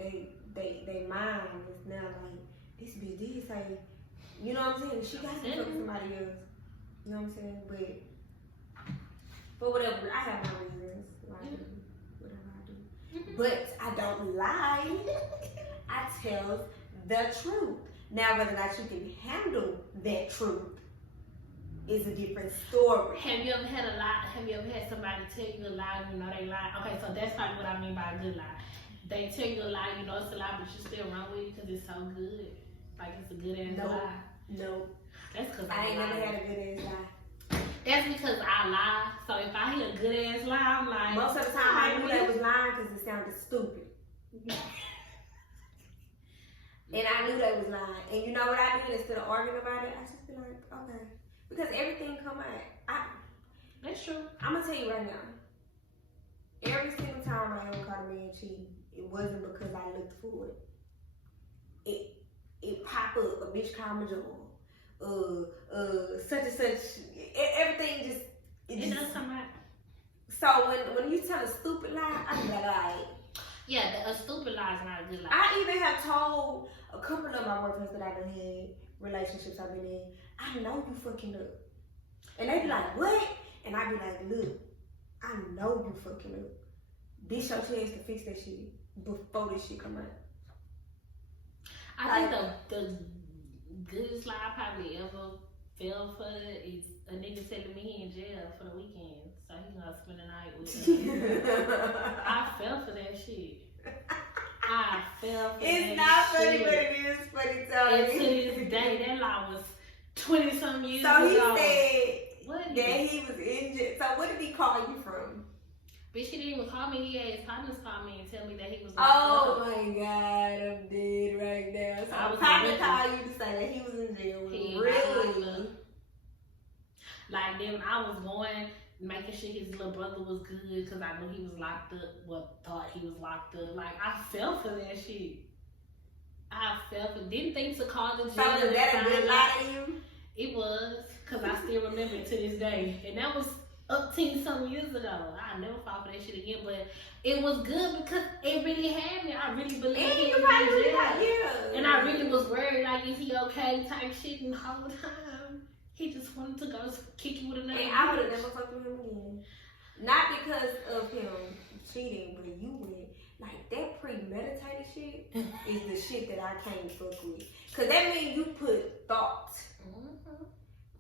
mind is now like this bitch did say You know what I'm saying? She got to fuck somebody else. You know what I'm saying? But whatever, I have my reasons why I do whatever I do. But I don't lie. I tell the truth. Now, whether or not you can handle that truth is a different story. Have you ever had a lie? Have you ever had somebody tell you a lie and you know they lie? Okay, so that's probably what I mean by a good lie. They tell you a lie, you know it's a lie, but you still run with it because it's so good. Like it's a good ass lie. No. That's because I ain't never had a good ass lie. That's because I lie. So if I hear a good ass lie, I'm like. Most of the time I knew that was lying because it sounded stupid. And I knew that was lying. And you know what I did? Instead of arguing about it, I just be like, okay. Because everything come out. That's true. I'm going to tell you right now. Every single time I ever caught a man cheating, it wasn't because I looked for it. It popped up. A bitch called my job. Such and such. Everything just... It does come out. So when you tell a stupid lie, I be like, all right. Yeah, a stupid lie is not a good lie. I even have told a couple of my boyfriends that I've been in, relationships I've been in, I know you fucking up. And they be like, what? And I be like, look, I know you fucking up. This your chance to fix that shit before this shit come out. I think the goodest lie I probably ever fell for is a nigga telling me he in jail for the weekend. So he gonna spend the night with me. I fell for that shit. I fell for that shit. It's not funny, but it is funny, Tony. And to this day, that lie was 20-some years ago. So he said what that he was in jail. So what did he call you from? Bitch, he didn't even call me. He had his partners call me and tell me that he was oh my God, I'm dead right now. So I was probably call you to say that he was in jail. Really? Like then I was going, making sure his little brother was good because I knew he was locked up. Well, thought he was locked up. Like I fell for that shit. I fell for. Didn't think to call the jail. So was that a good lie to you? It was, because I still remember it to this day, and that was up 10-some years ago. I never fall for that shit again, but it was good because it really had me. I really believed he was in jail. Yeah. And I really was worried, like, is he okay type shit, and the whole time he just wanted to go kick you with another And I would have never fucked with him again. Not because of him cheating, but you went. Like, that premeditated shit is the shit that I can't fuck with. Because that means you put thought.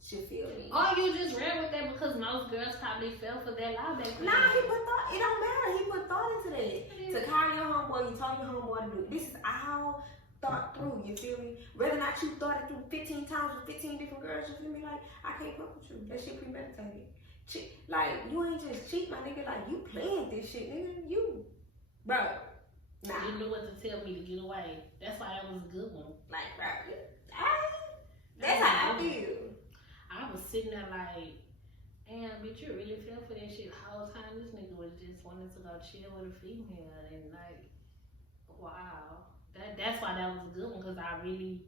You feel me? Or you just ran with that because most girls probably fell for that lie back then. Nah, he put thought. It don't matter. He put thought into that. To call your homeboy, you told your homeboy to do it. This is all thought through. You feel me? Whether or not you thought it through 15 times with 15 different girls, you feel me? Like, I can't fuck with you. That shit premeditated. Like, you ain't just cheat, my nigga. Like, you planned this shit, nigga. You. Bro. Nah. You knew what to tell me to get away. That's why that was a good one. Like, bro. That's how I feel. I was sitting there like, damn, bitch, you really fell for that shit the whole time. This nigga was just wanting to go chill with a female. And like, wow. That's why that was a good one, because I really,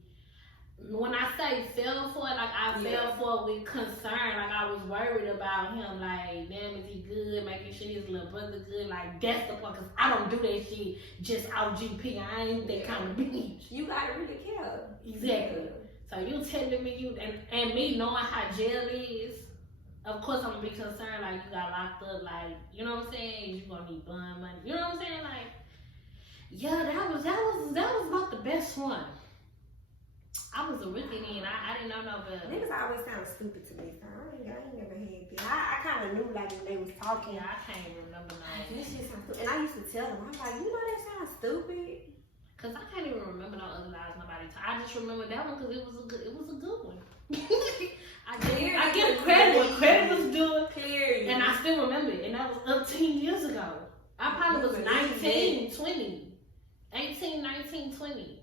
when I say fell for it, like I fell for it with concern. Like I was worried about him. Like, damn, is he good? Making sure his little brother good. Like, that's the point, because I don't do that shit just out GP. I ain't that kind of bitch. You gotta really care. Exactly. Yeah. So you telling me and me knowing how jail is, of course I'm gonna be concerned, like you got locked up, like, you know what I'm saying? You gonna need bond money. You know what I'm saying? Like, yeah, that was about the best one. I was a rookie then. I didn't know no better. Niggas always sound stupid to me. So I ain't never had that. I kind of knew, like, when they was talking. Yeah, I can't remember no. This shit sounds stupid. And I used to tell them, I'm like, you know that sounds stupid? Cause I can't even remember no other lies nobody told. I just remember that one because it was a good one. I give credit when credit was due. Clearly. And I still remember it. And that was up 10 years ago. I probably was 19, 20. 18, 19, 20.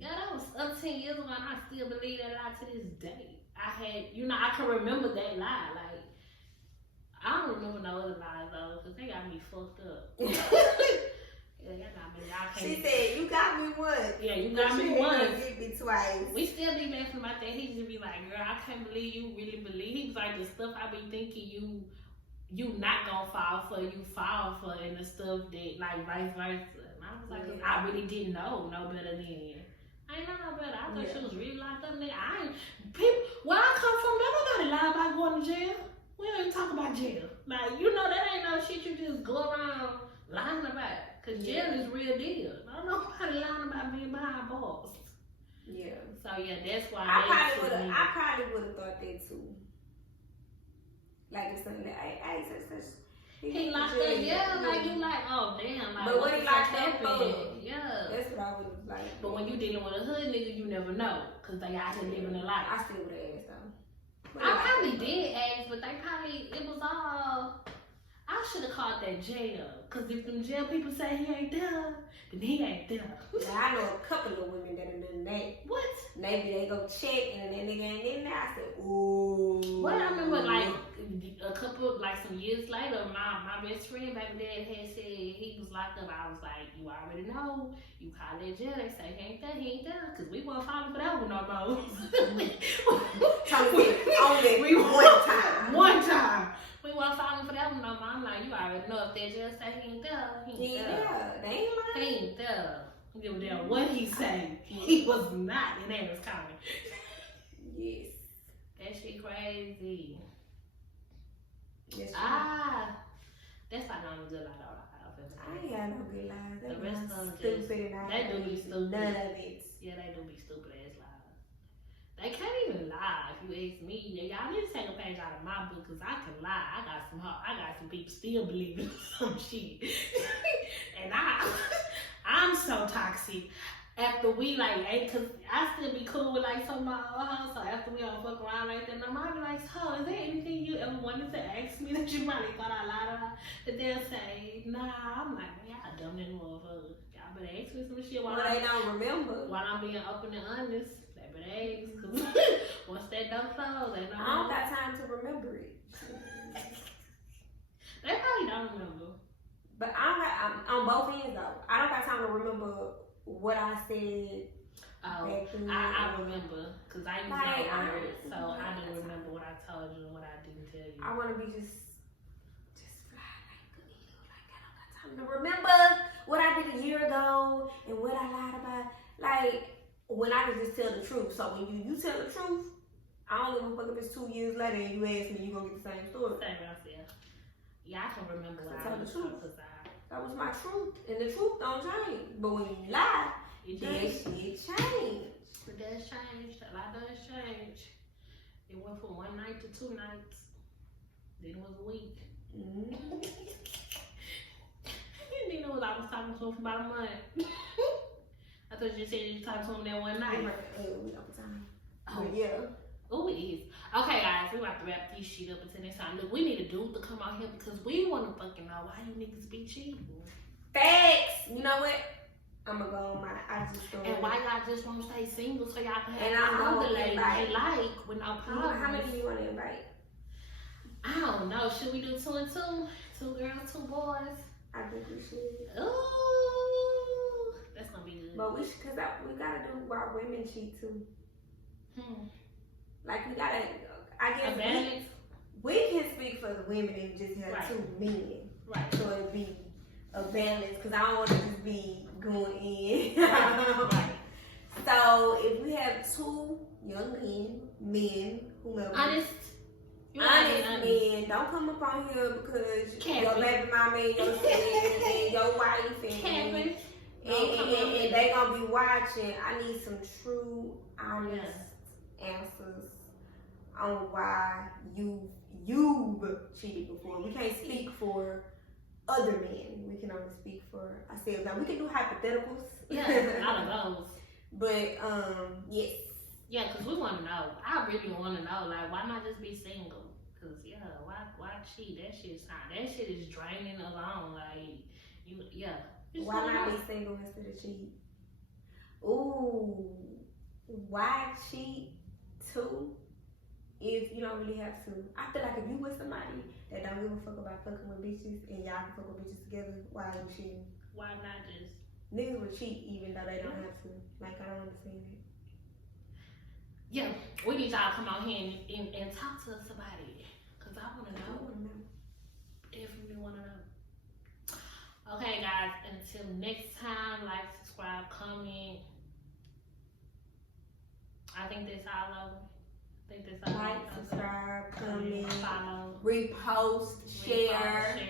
Yeah, that was up 10 years ago, and I still believe that lie to this day. I can remember that lie. Like, I don't remember no other lies though, because they got me fucked up. She said, you got me once. Yeah, you got me once. Get me twice. We still be laughing about that. He just be like, girl, I can't believe you really believe. He was like, the stuff I be thinking you not gonna fall for, you fall for, and the stuff that, like, vice versa. And I was like, I really didn't know no better then. I ain't know no better. I thought she was really locked up, nigga. I talk about jail. Like, you know, that ain't no shit you just go around lying about. Because jail is real deal. I don't know nobody lying about being behind bars. Yeah. So, yeah, that's why I probably would have thought that too. Like, it's something that, hey, he locked up, yeah, like, you like, oh, damn. Like, but what he locked up for? Yeah. That's what I would have like. But when you dealing with a hood nigga, you never know. Because they out here living a life. I still would have asked though. I probably did ask, but it was all, I should have called that jail. Because if them jail people say he ain't there, then he ain't there. Yeah, I know a couple of women that have done that. What? Maybe they go check and that nigga ain't in there. I said, ooh. Well, I remember like a couple, like some years later, my best friend back then had said he was locked up. I was like, you already know. You call that jail, they say he ain't there. Because we weren't falling for that one no more. Only one time. One time. We weren't falling for that one no more. I'm like, you already know if that jail say he ain't there, he ain't there. Yeah, they ain't lying. He ain't there. Give a damn what he say. He was not in Amos County. Yes. That shit crazy. Yes, that's why I don't good lie. I ain't got no good lies. The rest of them stupid and they do be stupid. None of it. Yeah, they do be stupid ass lies. They can't even lie if you ask me. Y'all need to take a page out of my book because I can lie. I got some people still believing some shit. And I'm so toxic. After we like, cause I still be cool with like some of my old hoes. So after we don't fuck around like that, I be like, so is there anything you ever wanted to ask me that you probably thought I lied about? That they'll say, nah. I'm like, man, y'all dumb that motherfucker. Y'all better ask me some shit while they don't remember. While I'm being open and honest. They better ask. Cause once that door closed, they don't. I don't got time to remember it. They probably don't remember. But I'm on both ends though. I don't got time to remember what I said. Oh, I remember because I used my words, so I didn't remember what I told you and what I didn't tell you. I want to be just fly like a eagle. Like I don't got time to remember what I did a year ago and what I lied about. Like when I can just tell the truth. So when you tell the truth, I don't give a fuck if it's 2 years later and you ask me, you gonna get the same story. Same answer. Yeah, I can remember what I told the truth. That was my truth, and the truth don't change. But when you lie, it does change. It does change. A lot does change. It went from 1 night to 2 nights. Then it was a week. Mm-hmm. You didn't know what I was talking to him for about a month. I thought you said you talked to him that one night. We got time. Oh yeah. Oh, it is. Okay, guys, we about to wrap this shit up until next time. Look, we need a dude to come out here because we want to fucking know why you niggas be cheating. Facts. You know what? I'm gonna go on my IG story. And why y'all just want to stay single so y'all can have another lady they like with no problem. How many do you want to invite? I don't know. Should we do 2 and 2? 2 girls, 2 boys? I think we should. Ooh, that's gonna be good. But we gotta do why women cheat too. Like we gotta, I guess we can speak for the women and just have 2 men. Right. So it'd be a balance because I don't want to just be going in. Right. So if we have 2 young men, whomever. Honest men, don't come up on here because your baby mama and your sister and your wife and they gonna be watching. I need some true, honest answers on why you've cheated before. We can't speak for other men. We can only speak for ourselves. Now we can do hypotheticals. Yeah, a lot of those. But yes. Yeah, because we want to know. I really want to know. Like, why not just be single? Because why cheat? That shit is draining alone. Like Why not be single instead of cheat? Ooh, why cheat too? If you don't really have to. I feel like if you with somebody that don't give a fuck about fucking with bitches and y'all can fuck with bitches together, why are you cheating? Why not just? Niggas would cheat even though they don't have to. Like, I don't understand it. Yeah, we need y'all to come out here and talk to us about it. Because I want to know. Definitely want to know. Okay, guys, until next time, like, subscribe, comment. I think that's all over. think that's all. Like, subscribe, comment, follow, repost, share,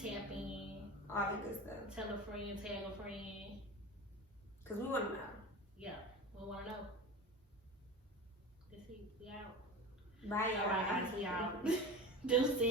tap in, all the good stuff. tell a friend, tag a friend. Cause we want to know. Yeah, we want to know. That's it. We out. Bye, y'all. All right, guys, we out. Deuces.